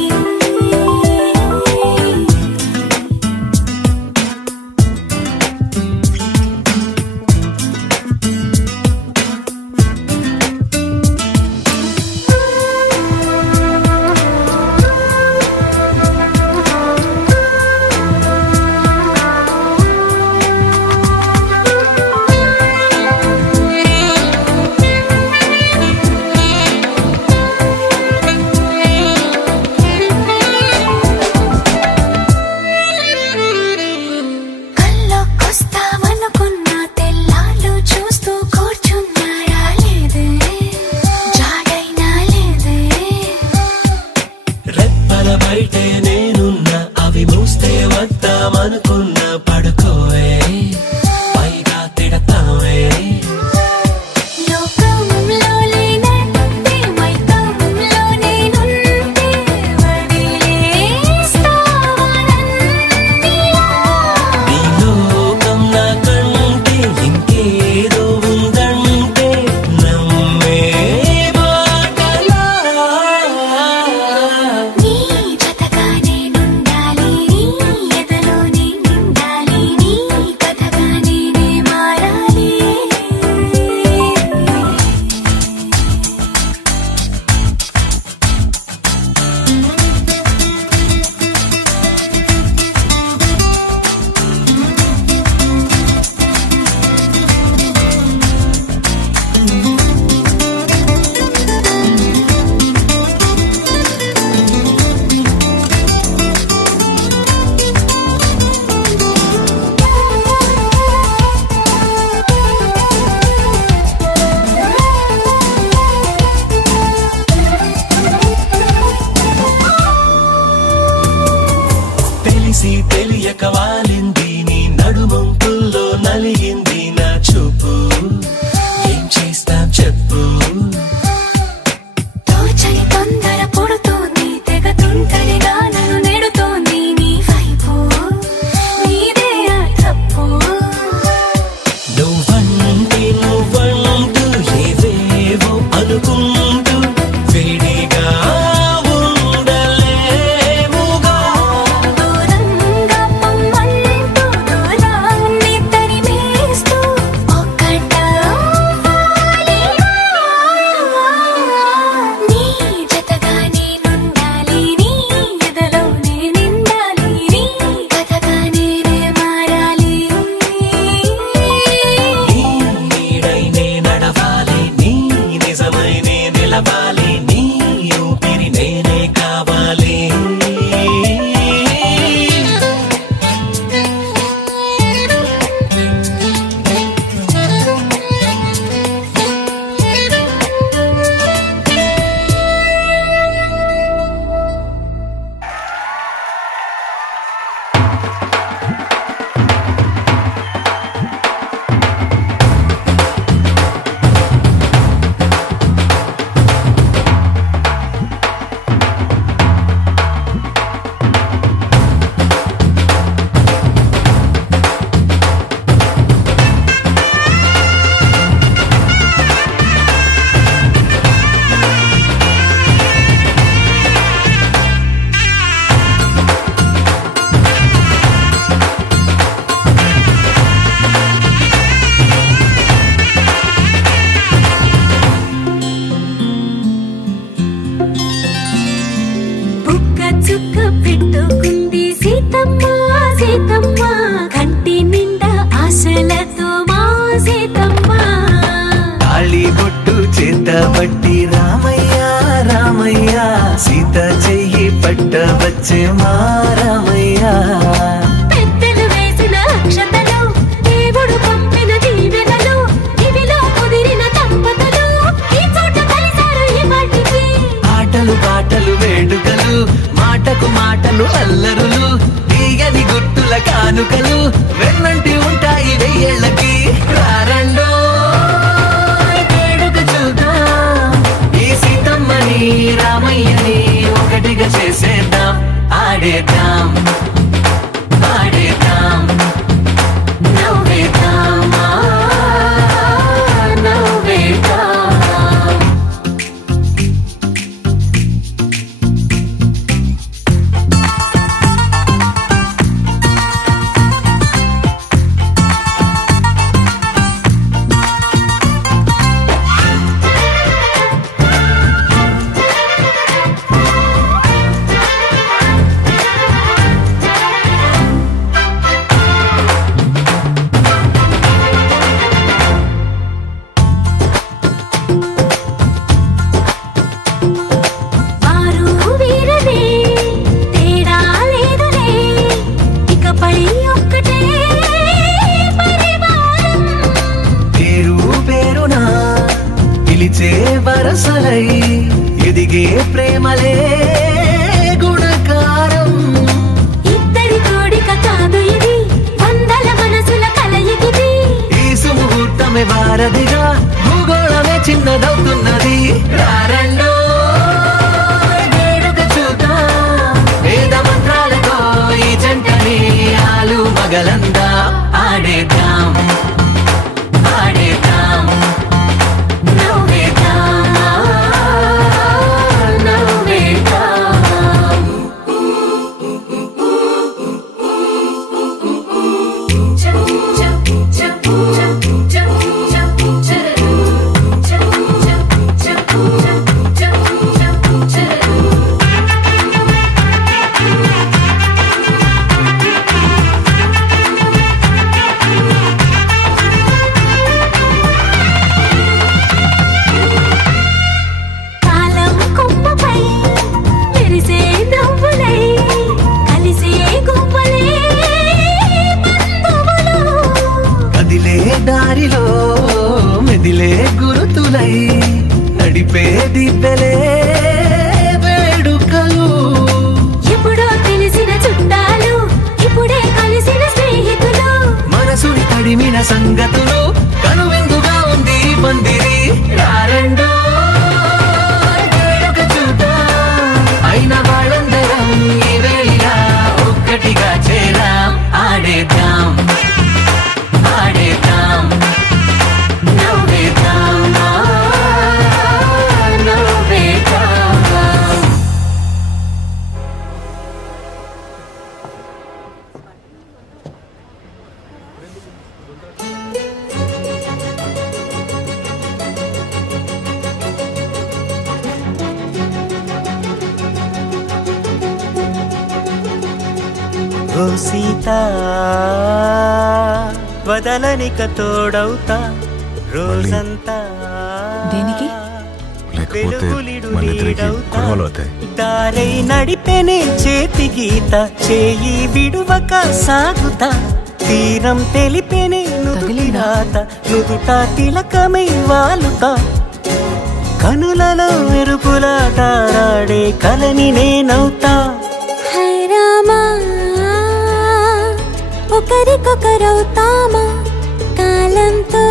పట్టబట్టి రామయ్య రామయ్య సీత చెయ్యి పట్టవచ్చే మా రామయ్య పెద్దలు వేసిన అక్షతలు దేవుడు పంపిన దీవెనలు ఇవిలో కుదిరిన దంపతులు ఈ చోట కలిసారు ఈ వాటికి ఆటలు పాటలు వేడుకలు మాటకు మాటలు అల్లరులు తీయని గుర్తుల కానుకలు వెన్నంటి ఉంటాయి వెయ్యేళ్ళకి రారండో వేడుక చూద్దాం ఈ సీతమ్మని రామయ్యని ఒకటిగా చేసేద్దాం ఆడేద్దాం పాడేద్దాం నవ్వేద్దాం నవ్వేద్దాం వరసలై ఎదిగే ప్రేమలే గుణకారం ఇద్దరి కోడిక కాదు ఇది వందల మనసుల కలయికిది ఈ సుముహూర్తమే వారధిగా భూగోళమే చిన్నదవుతున్నది రారండో వేడుక చూద్దాం వేద మంత్రాలతో ఈ జంటని ఆలు మగలందా ఆడేద్దాం ఆడేద్దాం దారిలో మెదిలే గురుతులై నడిపే దిబ్బెలే వేడుకలు ఎప్పుడో తెలిసిన చుట్టాలు ఇప్పుడే కలిసిన స్నేహితులు మనసుని తడిమిన సంగతులు కనువిందుగా ఉంది పందిరి రారండో వేడుక చూద్దాం అయిన వాళ్ళందరం ఈ వేళ ఒక్కటిగా చేరాం ఆడేద్దాం ఆడేద్దాం నవ్వేద్దాం నవ్వేద్దాం ఓ సీత వదలనిక తోడవుతా రోజంతా దేనికి? లేకపోతే మన ఇద్దరికి గొడవలు అవుతాయి. దారై నడిపెనే చేతి గీత చేయి విడువక సాగుతా తీరం తెలిపెనే నుదుటిరాత నుదుట తిలకమై వాలుతా కనులలో మెరుపులా తారాడే కలని నేనవుతా హై రామా ఒకరికొకరవుతామా కాలంతో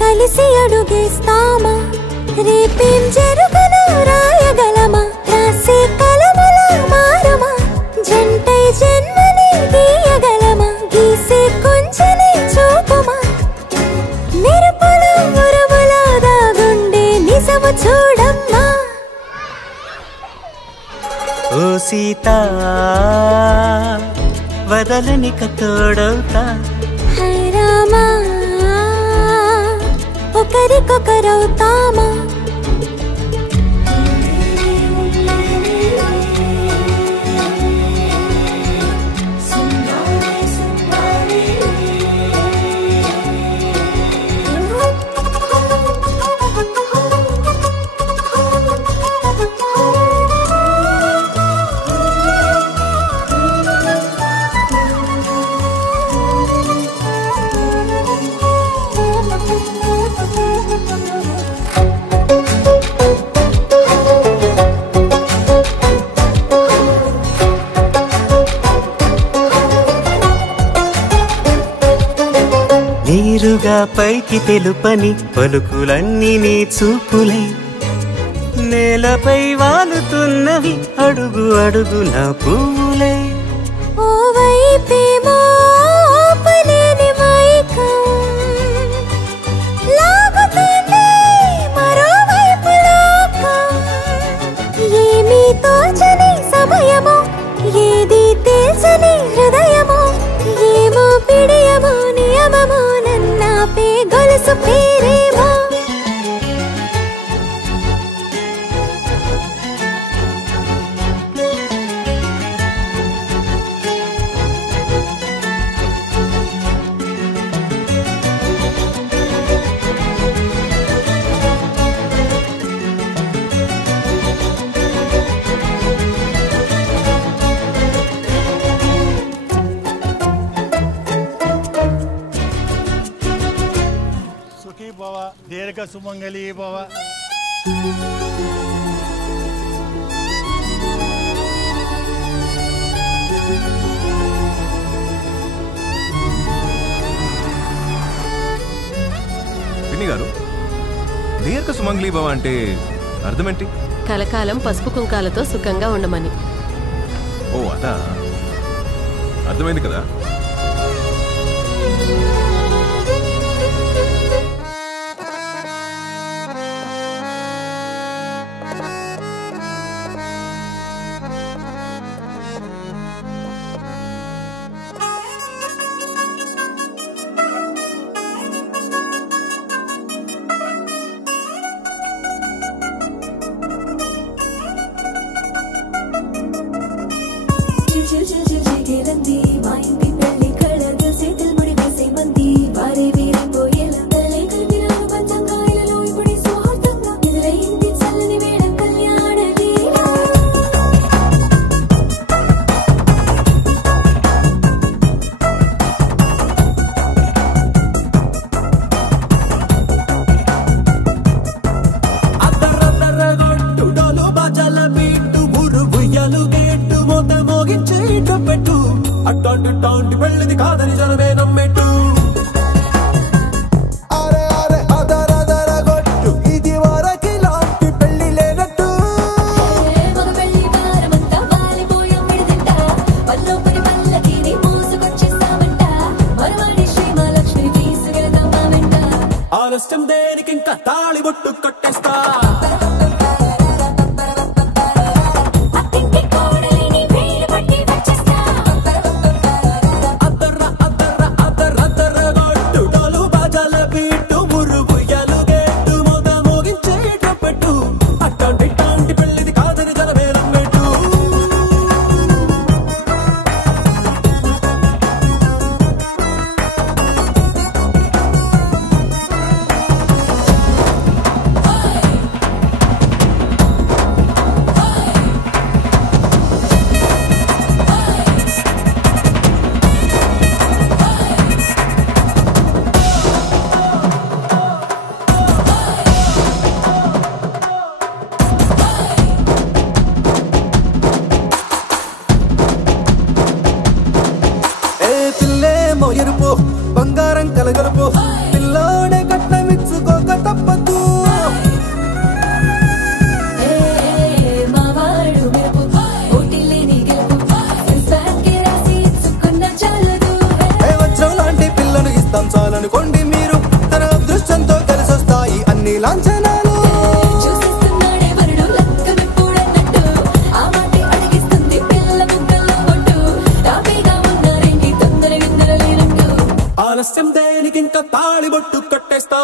కలిసి అడుగేస్తామా రేపేం జరుగునో రాయగలమా రాసే కలముల మారమా జంటై జన్మని గీయగలమా గీసే కొంచెని చూపుమా మెరుపుల మురుముల దాగుండే నిజము చూడమ్మా ఓ సీత వదలనిక తోడవుతా హై రామా ఒకరికొకరవుతామా పైకి తెలుపని పలుకులన్నీ నీ చూపులై నేలపై వాలుతున్నవి అడుగు అడుగున పువ్వులై ఓ వైపేమో ఆపలేని మైకం లాగుతుంది మరోవైపు లోకం ఏమీ తోచని సమయమో ఏది తేల్చని హృదయమో ఏమో పిడియమో నియమమో నన్నాపే గొలుసు పేరేమో దీర్ఘ సుమంగళీ భవ. పిన్ని గారు, దీర్ఘ సుమంగళీ భవ అంటే అర్థమేంటి? కలకాలం పసుపు కుంకాలతో సుఖంగా ఉండమని. ఓ అదా, అర్థమైంది కదా. మా ఇంటి పెళ్లి కళ చేతులు ముడి వేసే మంది వారే వీరిపోయేలా కలిపినారు పంచకాయలలో ఇప్పుడు సౌహార్దంగా ఎదురైంది చల్లని వేళ కళ్యాణ లీలా. అద్దరద్దరగొట్టుడోలు బాజాల బీటు ఊరు ఉయ్యాలు గేట్టు మోత మోగించి పెట్టు అట్టాంటి టాంటి పెళ్ళిది కాదని జనమే నమ్మెట్టు. అరే అరే అదరదరగొట్టు ఇది వరకి లాంటి పెళ్లి లేనట్టు. మగ పెళ్లి వారమంతా వాలిపోయాం విడిదింట పల్లోపడి పల్లకిని మోసుకొచ్చేస్తామంట మరవాడి శ్రీమహాలక్ష్మిని తీసుకెళ్దాం మా వెంట. ఆలస్యం దేనికి ఇంకా తాళి బొట్టు కట్టేస్తా. ఎరుపు బంగారం కలగలుపు పిల్లోడే కట్నమిచ్చుకోక తప్పదు. వజ్రం లాంటి పిల్లను ఇస్తాం చాలనుకోండి మీరు, తన అదృష్టంతో కలిసొస్తాయి అన్ని లాంఛనాలు. ఆలస్యం దేనికి ఇంకా తాళి బొట్టు కట్టేస్తా.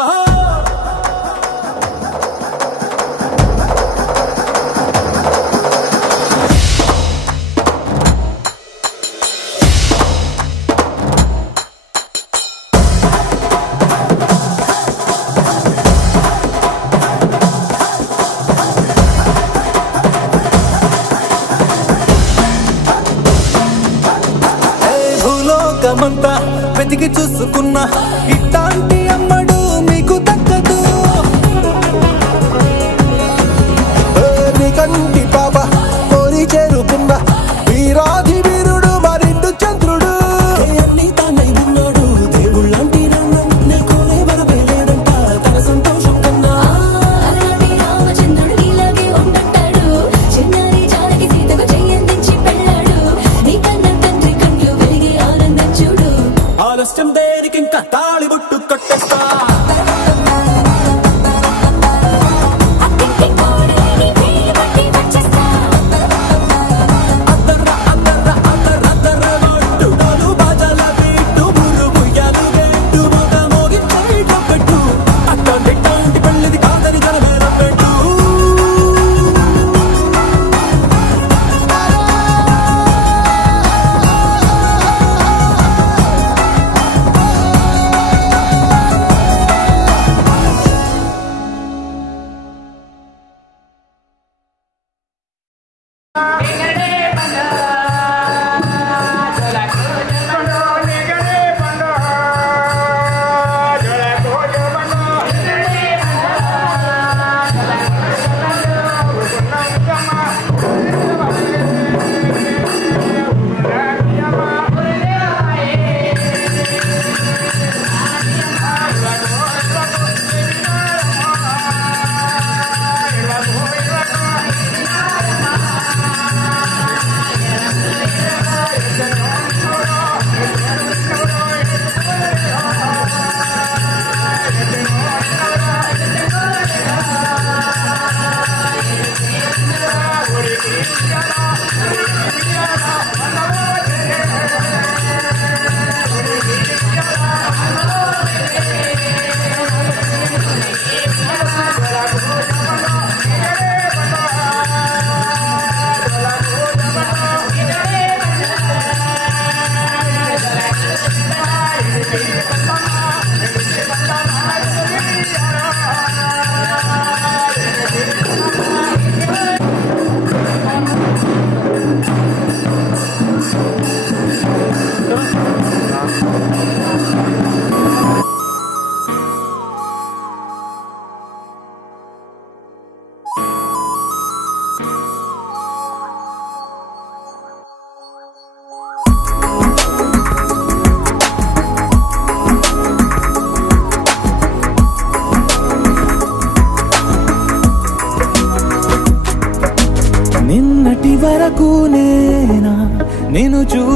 భూలోకమంతా వెతికి చూసుకున్నా ఇట్లాంటి అమ్మడు మీకు దక్కదు. కంటి పాప కోరి చేరుకున్న వీరాధి వీరుడు మరిండు చంద్రుడు. అన్ని తానై ఉన్నాడు దేవుళ్ళంటి రంగం కోరే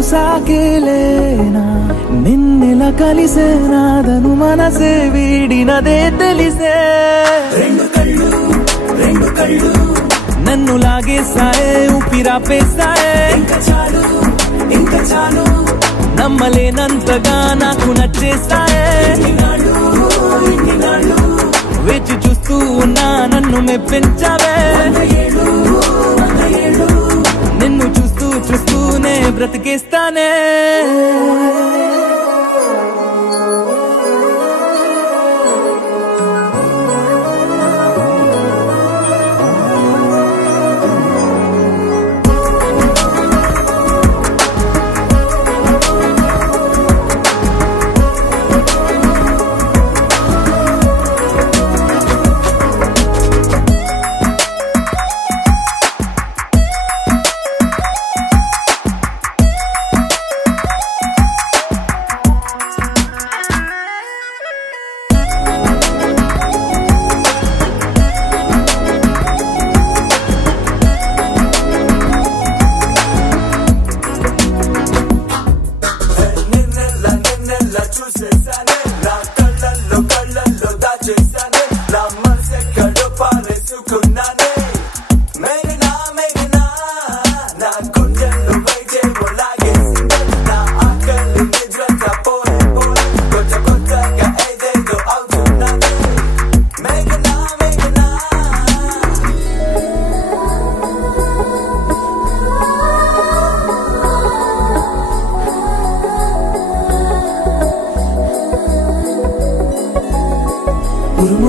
చూసాకేలేనా నిన్నెలా కలిసేనాదను మనసే వీడినదే తెలిసే రెండు కళ్ళు నన్ను లాగేసాయే ఊపిరాపేసాయే ఇంకా చాలు నమ్మలేనంతగా నాకు నచ్చేసాయే వేచి చూస్తూ ఉన్నా నన్ను మెప్పించావే నిన్ను చూస్తూనే బ్రతికేస్తానే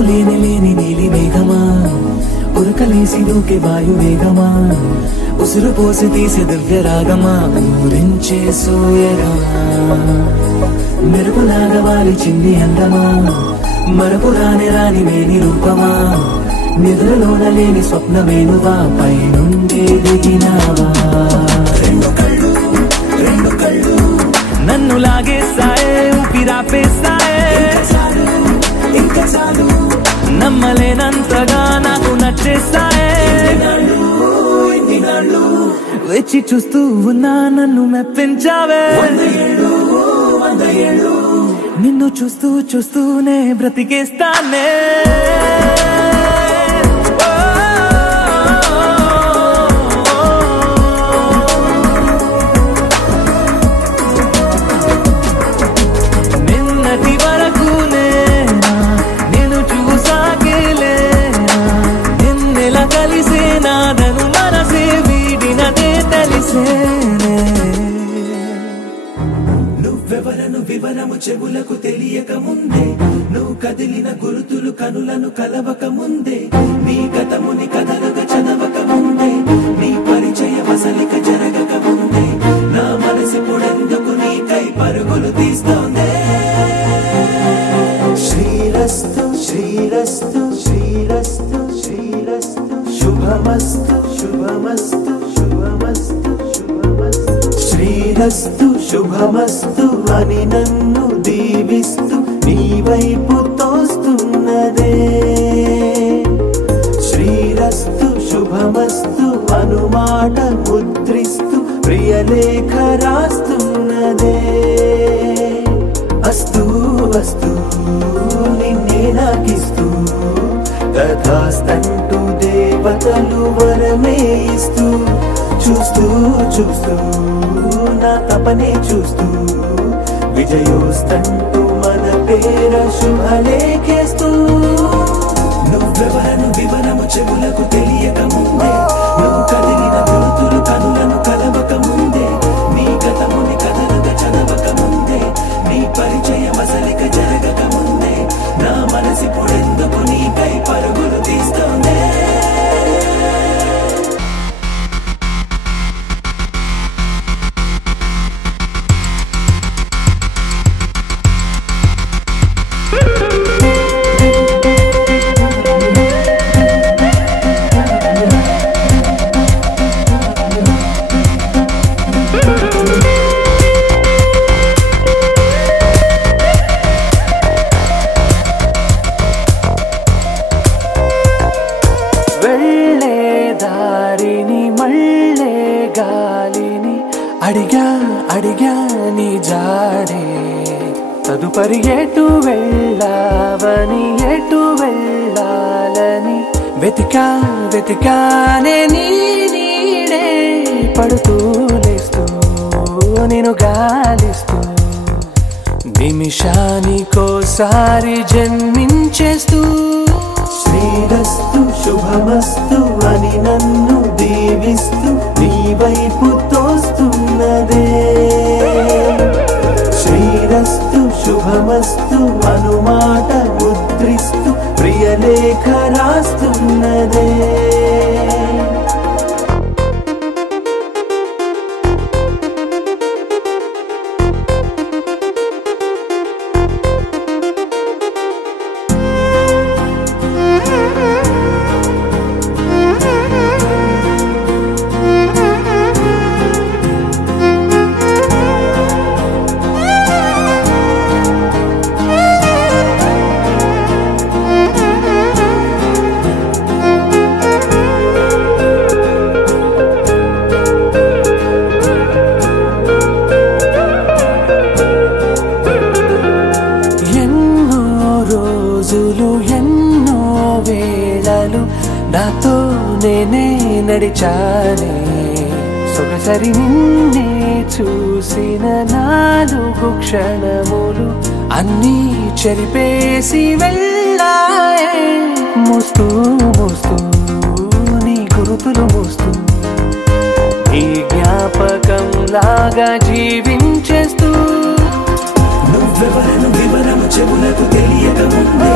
లేని నీలి మేఘమా ఉరకలేసి దూకే వాయు వేగమా ఉసురు పోసి తీసే దివ్య రాగమా ఊరించే సూయగమా మెరుపులాగా వాలి చిన్ని అందమా మరపు రాని మేని రూపమా నిద్రలోన లేని స్వప్నమేనువా పై నుండి దిగినావా రెండు కళ్ళు నన్ను లాగేసాయే ఊపిరాపేసాయే ఇంకా చాలు నమ్మలేనంతగా నాకు నచ్చేసాయే వేచి చూస్తూ ఉన్నా నన్ను మెప్పించావే నిన్ను చూస్తూనే బ్రతికేస్తానే నువ్వెవరను వివరము చెవులకు తెలియక ముందే నువ్వు కదిలిన గురుతులు కనులను కలవక ముందే నీ గతముని కథలుగా చదవక ముందే నీ పరిచయ వసలిక జరగక ముందే నా మనసు పొడెందుకు నీకై పరుగులు తీస్తోందే శ్రీరస్తు శ్రీరస్తు శ్రీరస్తు శ్రీరస్తు శుభమస్తు శుభమస్తు శుభమస్తు శుభమస్తు శ్రీరస్తు శుభమస్తు అని నన్ను దీవిస్తూ నీ వైపు తోస్తున్నదే శ్రీరస్తు శుభమస్తు అనుమాట ముద్రిస్తూ ప్రియలేఖ రాస్తున్నదే అస్తు అస్తు నిన్నే నాకిస్తూ తథాస్తంటూ దేవతలు వరమే ఇస్తూ చూస్తూ నా తపనే చూస్తూ విజయోస్తంటూ మన పేర శుభలేఖేస్తూ నువ్వెవరను వివరము చెవులకు తెలియక ముందే నువ్వు కదిలిన గుర్తులు కనులను కలవక ముందే నీ గతముని కథలుగా చదవక ముందే నీ పరిచయ వసలిక జరగక ముందే నా మనసి పొడెందుకు నీకై పరుగులు తీస్తోందే అడిగా నీ జాడే తదుపరి ఎటు వెళ్ళావని ఎటు వెళ్ళాలని వెతికానే నీ నీడే పడుతూ లేస్తూ నేను గాలిస్తూ నిమిషానికోసారి జన్మించేస్తూ శ్రీరస్తు శుభమస్తు అని నన్ను దీవిస్తూ నీ వైపు తోస్తున్నదే శ్రీరస్తు శుభమస్తు అనుమాట ముద్రిస్తూ ప్రియలేఖ రాస్తున్నదే ఎన్నో వేళలు నాతో నేనే నడిచానే సొగసరి నిన్నే చూసిన 4 క్షణములు అన్నీ చెరిపేసి వెళ్ళాయే మోస్తూ మోస్తూ నీ గురుతులు మోస్తూ ఈ జ్ఞాపకం లాగా జీవించేస్తూ నువ్వెవరను వివరము చెవులకు తెలియక ముందే